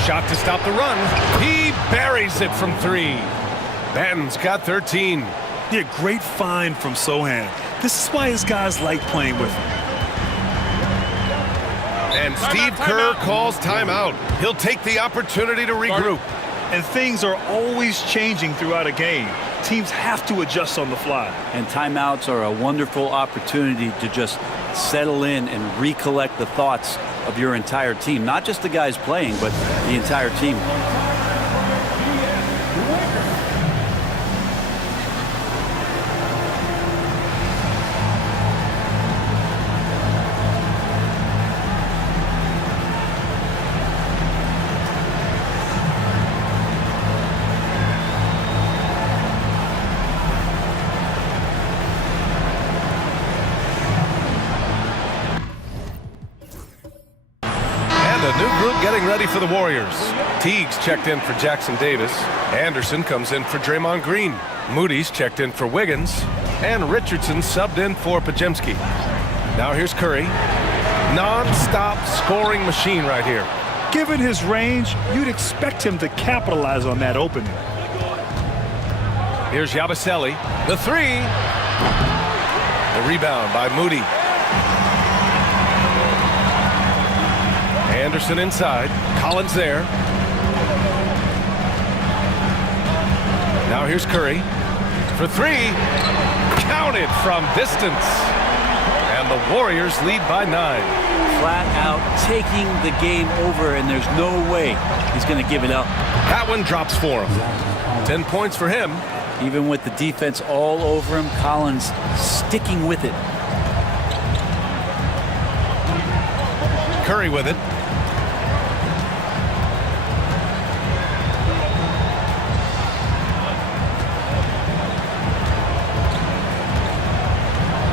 Shot to stop the run. He buries it from 3. Benton's got 13. Yeah, great find from Sohan. This is why his guys like playing with him. And Steve Kerr calls timeout. He'll take the opportunity to regroup. And things are always changing throughout a game. Teams have to adjust on the fly. And timeouts are a wonderful opportunity to just settle in and recollect the thoughts of your entire team. Not just the guys playing, but the entire team. Getting ready for the Warriors. Teague's checked in for Jackson Davis. Anderson comes in for Draymond Green. Moody's checked in for Wiggins. And Richardson subbed in for Podziemski. Now here's Curry. Non-stop scoring machine right here. Given his range, you'd expect him to capitalize on that opening. Here's Yabusele. The 3. The rebound by Moody. Anderson inside. Collins there. Now here's Curry for 3. Counted from distance. And the Warriors lead by 9. Flat out taking the game over, and there's no way he's going to give it up. That one drops for him. 10 points for him. Even with the defense all over him, Collins sticking with it. Curry with it.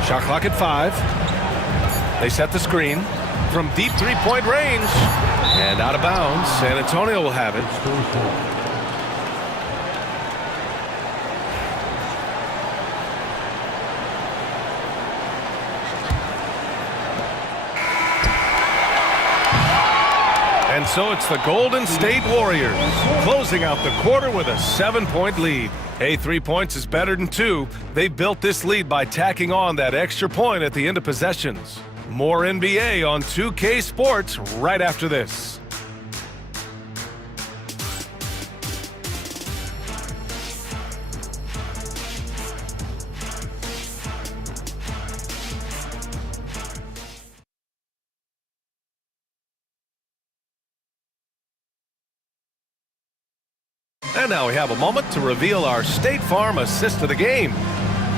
Shot clock at 5. They set the screen from deep three-point range. And out of bounds. San Antonio will have it. And so it's the Golden State Warriors closing out the quarter with a 7-point lead. Hey, 3 points is better than 2. They built this lead by tacking on that extra point at the end of possessions. More NBA on 2K Sports right after this. And now we have a moment to reveal our State Farm assist of the game.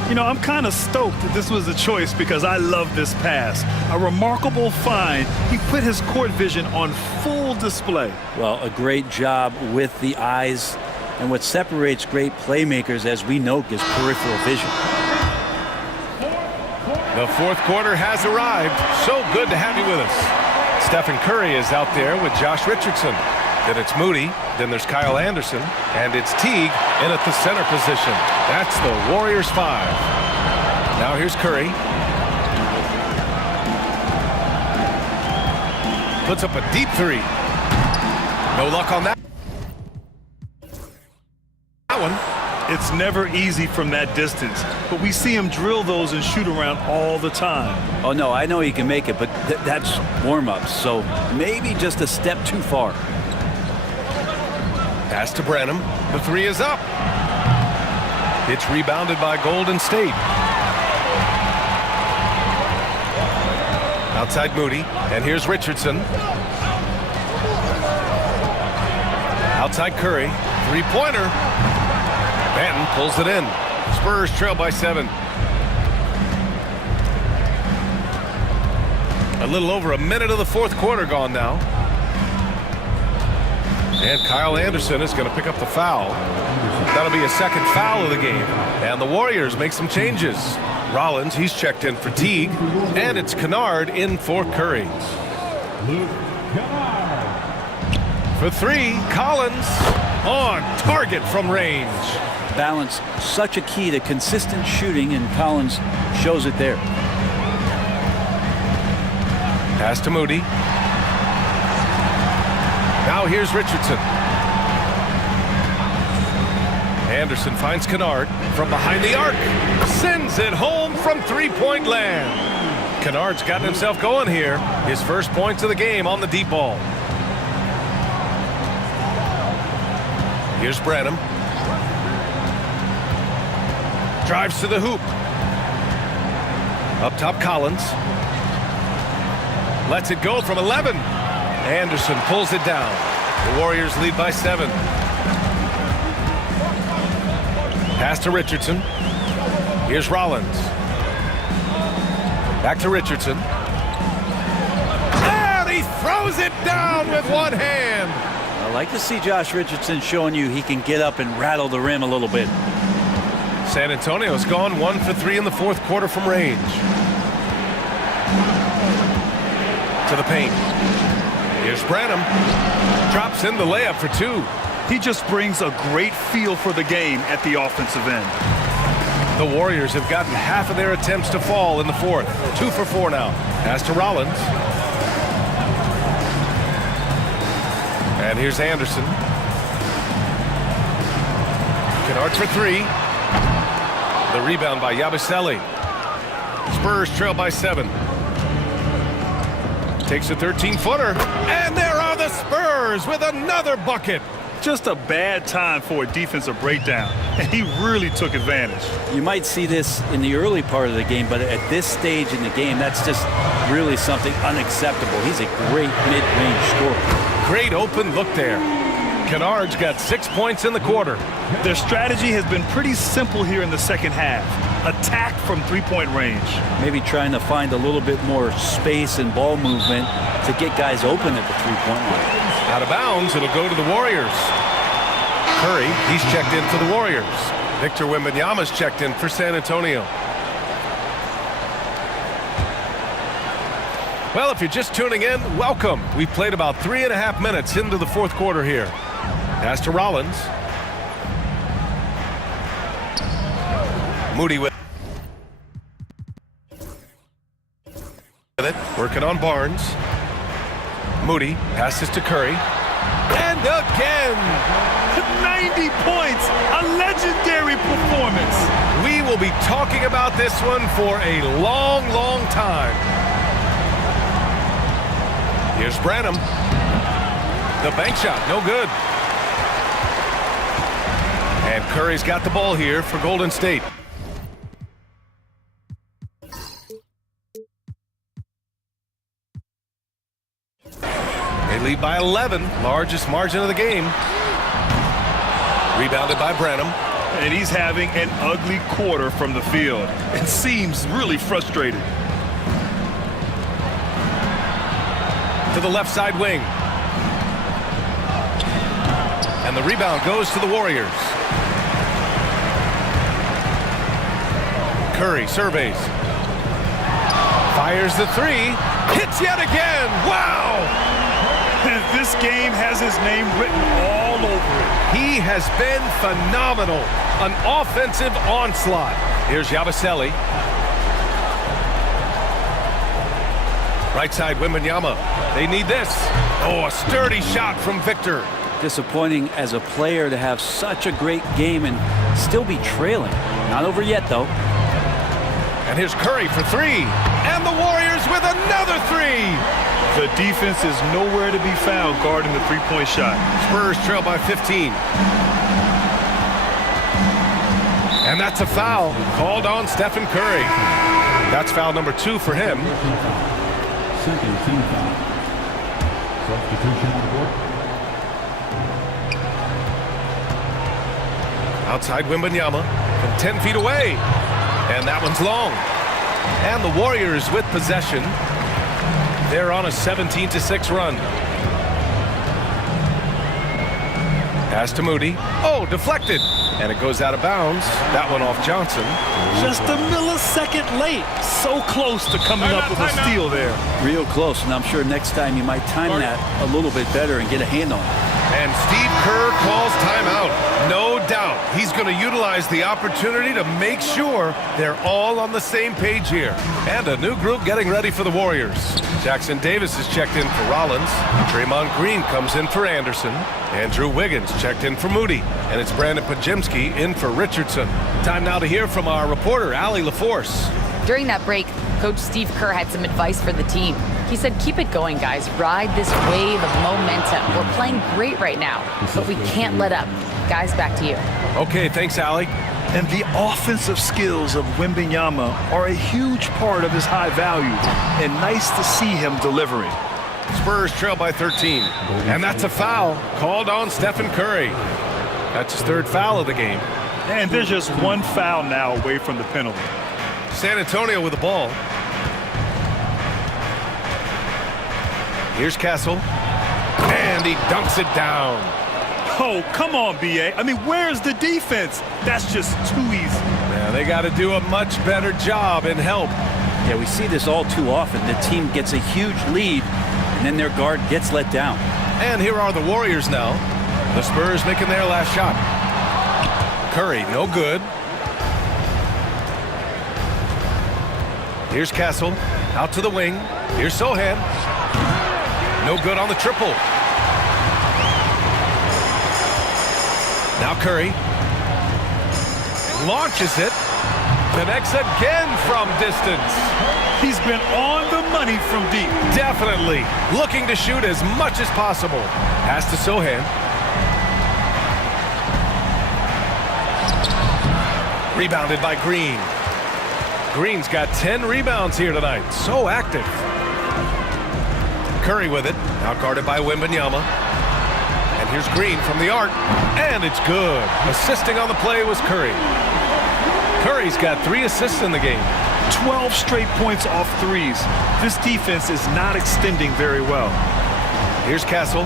You know, I'm kind of stoked that this was a choice because I love this pass. A remarkable find. He put his court vision on full display. Well, a great job with the eyes. And what separates great playmakers, as we know, is peripheral vision. The fourth quarter has arrived. So good to have you with us. Stephen Curry is out there with Josh Richardson. Then it's Moody, then there's Kyle Anderson, and it's Teague in at the center position. That's the Warriors 5. Now here's Curry. Puts up a deep 3. No luck on that one. It's never easy from that distance, but we see him drill those and shoot around all the time. Oh, no, I know he can make it, but that's warm-ups, so maybe just a step too far. Pass to Branham. The 3 is up. It's rebounded by Golden State. Outside Moody. And here's Richardson. Outside Curry. Three-pointer. Banton pulls it in. Spurs trail by 7. A little over a minute of the fourth quarter gone now. And Kyle Anderson is going to pick up the foul. That'll be a second foul of the game. And the Warriors make some changes. Rollins, he's checked in for Teague. And it's Kennard in for Curry. For 3, Collins on target from range. Balance, such a key to consistent shooting, and Collins shows it there. Pass to Moody. Now here's Richardson. Anderson finds Kennard from behind the arc. Sends it home from three-point land. Kennard's gotten himself going here. His first points of the game on the deep ball. Here's Branham. Drives to the hoop. Up top, Collins. Lets it go from 11. Anderson pulls it down. The Warriors lead by 7. Pass to Richardson. Here's Rollins. Back to Richardson. And he throws it down with one hand. I like to see Josh Richardson showing you he can get up and rattle the rim a little bit. San Antonio's gone 1 for 3 in the fourth quarter from range. To the paint. Here's Branham. Drops in the layup for 2. He just brings a great feel for the game at the offensive end. The Warriors have gotten half of their attempts to fall in the fourth. 2 for 4 now. Pass to Rollins. And here's Anderson. Kennard for 3. The rebound by Yabusele. Spurs trail by 7. Takes a 13-footer. And there are the Spurs with another bucket. Just a bad time for a defensive breakdown, and he really took advantage. You might see this in the early part of the game, but at this stage in the game, that's just really something unacceptable. He's a great mid-range scorer. Great open look there. Kennard's got 6 points in the quarter. Their strategy has been pretty simple here in the second half. attack from three-point range. Maybe trying to find a little bit more space and ball movement to get guys open at the three-point line. Out of bounds, it'll go to the Warriors. Curry, he's checked in for the Warriors. Victor Wembanyama's checked in for San Antonio. Well, if you're just tuning in, welcome. We've played about 3.5 minutes into the fourth quarter here. Pass to Rollins. Moody with it, working on Barnes. Moody passes to Curry. And again! 90 points! A legendary performance! We will be talking about this one for a long, long time. Here's Branham. The bank shot, no good. And Curry's got the ball here for Golden State. They lead by 11, largest margin of the game. Rebounded by Branham. And he's having an ugly quarter from the field. It seems really frustrated. To the left side wing. And the rebound goes to the Warriors. Curry surveys. Fires the three. Hits yet again. Wow! This game has his name written all over it. He has been phenomenal. An offensive onslaught. Here's Yabusele. Right side, Wembanyama. They need this. Oh, a sturdy shot from Victor. Disappointing as a player to have such a great game and still be trailing. Not over yet, though. And here's Curry for three. And the Warriors with another three. The defense is nowhere to be found guarding the three-point shot. Spurs trail by 15. And that's a foul called on Stephen Curry. That's foul number 2 for him. Second team foul. Substitution on the board. Outside Wembanyama from 10 feet away. And that one's long. And the Warriors with possession. They're on a 17-6 run. Pass to Moody. Oh, deflected. And it goes out of bounds. That one off Johnson. Just a millisecond late. So close to coming up with a steal there. Real close, and I'm sure next time you might time that a little bit better and get a hand on it. And Steve Kerr calls timeout. No doubt he's going to utilize the opportunity to make sure they're all on the same page here. And a new group getting ready for the Warriors. Jackson Davis is checked in for Rollins. Draymond Green comes in for Anderson. Andrew Wiggins checked in for Moody. And it's Brandon Pajemski in for Richardson. Time now to hear from our reporter, Allie LaForce. During that break, Coach Steve Kerr had some advice for the team. He said, keep it going, guys. Ride this wave of momentum. We're playing great right now, but we can't let up. Guys, back to you. Okay, thanks, Allie. And the offensive skills of Wembanyama are a huge part of his high value, and nice to see him delivering. Spurs trail by 13. And that's a foul called on Stephen Curry. That's his 3rd foul of the game. And there's just one foul now away from the penalty. San Antonio with the ball. Here's Castle. And he dunks it down. Oh, come on, B.A. I mean, where's the defense? That's just too easy. Yeah, they got to do a much better job in help. Yeah, we see this all too often. The team gets a huge lead, and then their guard gets let down. And here are the Warriors now. The Spurs making their last shot. Curry, no good. Here's Castle, out to the wing. Here's Sohan. No good on the triple. Now Curry. Launches it. Connects again from distance. He's been on the money from deep. Definitely. Looking to shoot as much as possible. Pass to Sohan. Rebounded by Green. Green's got 10 rebounds here tonight. So active. Curry with it. Now guarded by Wembanyama. And here's Green from the arc. And it's good. Assisting on the play was Curry. Curry's got 3 assists in the game. 12 straight points off threes. This defense is not extending very well. Here's Castle.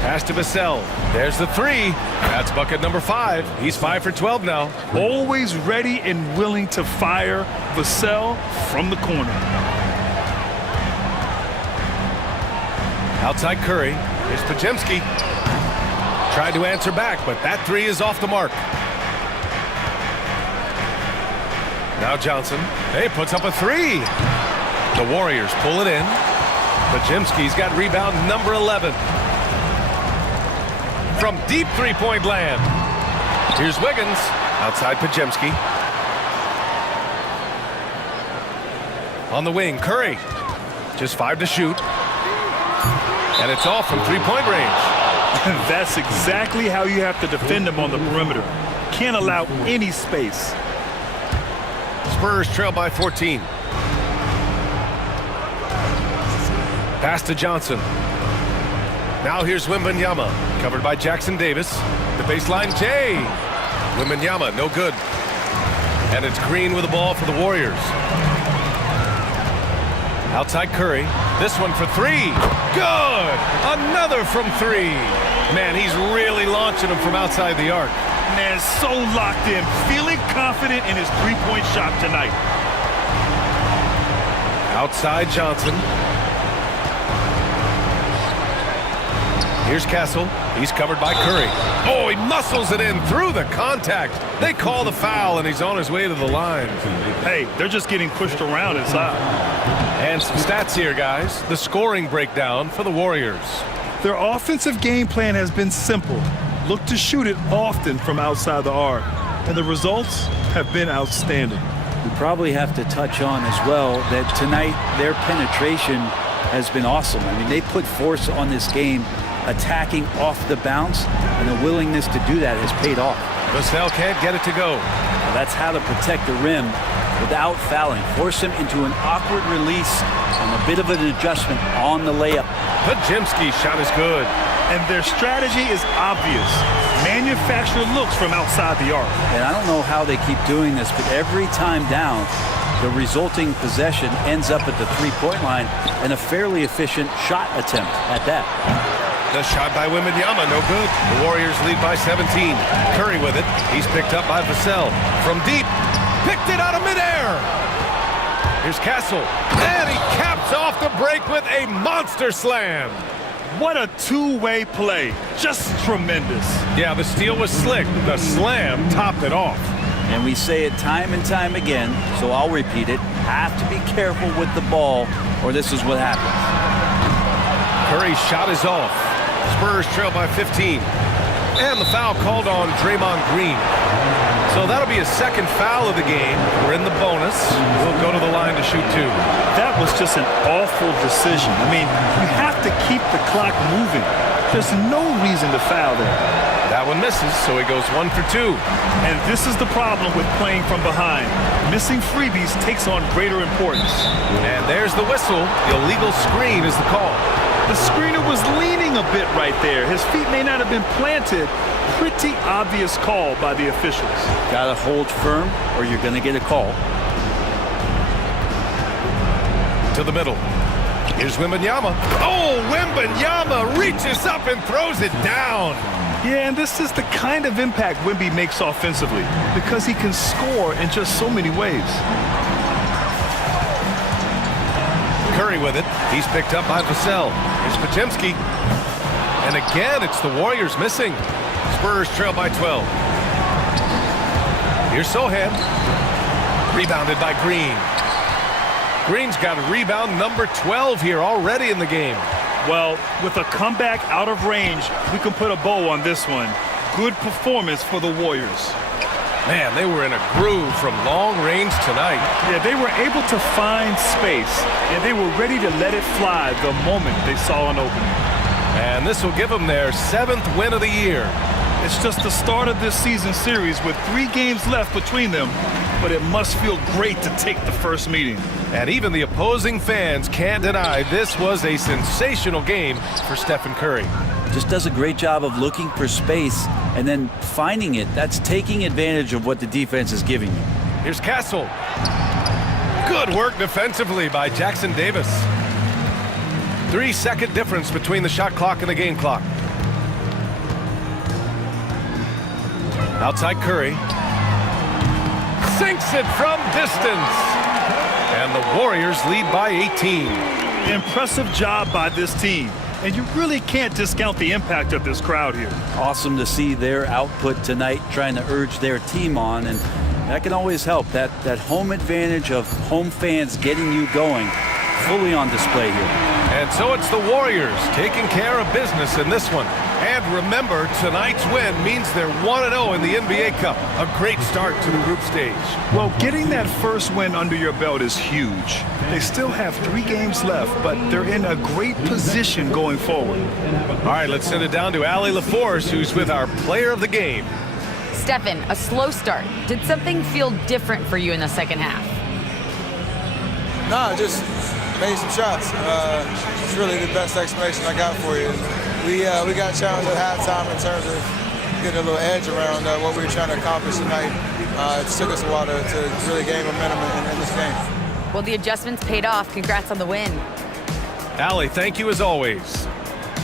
Pass to Vassell. There's the 3. That's bucket number 5. He's 5 for 12 now. Always ready and willing to fire. Vassell from the corner. Outside Curry. Here's Pajemski. Tried to answer back, but that 3 is off the mark. Now Johnson. Hey, puts up a 3. The Warriors pull it in. Pajemski's got rebound number 11. From deep three-point land. Here's Wiggins. Outside Pajemski. On the wing, Curry. Just 5 to shoot. And it's off from three-point range. That's exactly how you have to defend him on the perimeter. Can't allow any space. Spurs trail by 14. Pass to Johnson. Now here's Wembanyama, covered by Jackson Davis. The baseline, Jay. Wembanyama, no good. And it's Green with the ball for the Warriors. Outside Curry. This one for 3. Good! Another from 3. Man, he's really launching them from outside the arc. Man, so locked in, feeling confident in his three-point shot tonight. Outside Johnson. Here's Castle. He's covered by Curry. Oh, he muscles it in through the contact. They call the foul, and he's on his way to the line. Hey, they're just getting pushed around inside. And some stats here, guys. The scoring breakdown for the Warriors. Their offensive game plan has been simple. Look to shoot it often from outside the arc. And the results have been outstanding. We probably have to touch on as well that tonight their penetration has been awesome. I mean, they put force on this game, attacking off the bounce, and the willingness to do that has paid off. Vassell can't get it to go. Now that's how to protect the rim without fouling. Force him into an awkward release and a bit of an adjustment on the layup. Pajemski's shot is good. And their strategy is obvious. Manufacture looks from outside the arc. And I don't know how they keep doing this, but every time down, the resulting possession ends up at the three-point line and a fairly efficient shot attempt at that. The shot by Wembanyama, no good. The Warriors lead by 17. Curry with it. He's picked up by Vassell. From deep. Picked it out of midair. Here's Castle. And he caps off the break with a monster slam. What a two-way play. Just tremendous. Yeah, the steal was slick. The slam topped it off. And we say it time and time again, so I'll repeat it. Have to be careful with the ball, or this is what happens. Curry's shot is off. Spurs trail by 15. And the foul called on Draymond Green. So that'll be his second foul of the game. We're in the bonus. We'll go to the line to shoot 2. That was just an awful decision. I mean, you have to keep the clock moving. There's no reason to foul there. That one misses, so he goes 1 for 2. And this is the problem with playing from behind. Missing freebies takes on greater importance. And there's the whistle. The illegal screen is the call. The screener was leaning a bit right there. His feet may not have been planted. Pretty obvious call by the officials. Gotta hold firm or you're gonna get a call. To the middle. Here's Wembanyama. Oh, Wembanyama reaches up and throws it down. Yeah, and this is the kind of impact Wemby makes offensively because he can score in just so many ways. Curry with it. He's picked up by Vassell. Here's Pajemski. And again, it's the Warriors missing. Spurs trail by 12. Here's Sohan. Rebounded by Green. Green's got rebound number 12 here already in the game. Well, with a comeback out of range, we can put a bow on this one. Good performance for the Warriors. Man, they were in a groove from long range tonight. Yeah, they were able to find space, and they were ready to let it fly the moment they saw an opening. And this will give them their 7th win of the year. It's just the start of this season series with 3 games left between them, but it must feel great to take the first meeting. And even the opposing fans can't deny this was a sensational game for Stephen Curry. Just does a great job of looking for space and then finding it, that's taking advantage of what the defense is giving you. Here's Castle. Good work defensively by Jackson Davis. 3-second difference between the shot clock and the game clock. Outside Curry. Sinks it from distance. And the Warriors lead by 18. Impressive job by this team. And you really can't discount the impact of this crowd here. Awesome to see their output tonight, trying to urge their team on, and that can always help. That home advantage of home fans getting you going, fully on display here. And so it's the Warriors taking care of business in this one. And remember, tonight's win means they're 1-0 in the NBA Cup. A great start to the group stage. Well, getting that first win under your belt is huge. They still have 3 games left, but they're in a great position going forward. All right, let's send it down to Allie LaForce, who's with our player of the game. Stephen, a slow start. Did something feel different for you in the second half? No, just made some shots. It's really the best explanation I got for you. We got challenged at halftime in terms of getting a little edge around what we were trying to accomplish tonight. It took us a while to really gain momentum in this game. Well, the adjustments paid off. Congrats on the win. Allie, thank you as always.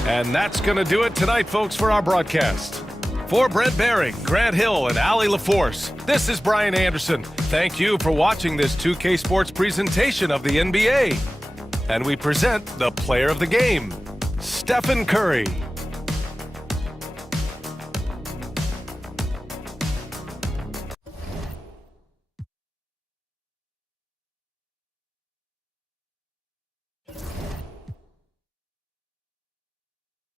And that's going to do it tonight, folks, for our broadcast. For Brent Behring, Grant Hill, and Allie LaForce, this is Brian Anderson. Thank you for watching this 2K Sports presentation of the NBA. And we present the player of the game, Stephen Curry.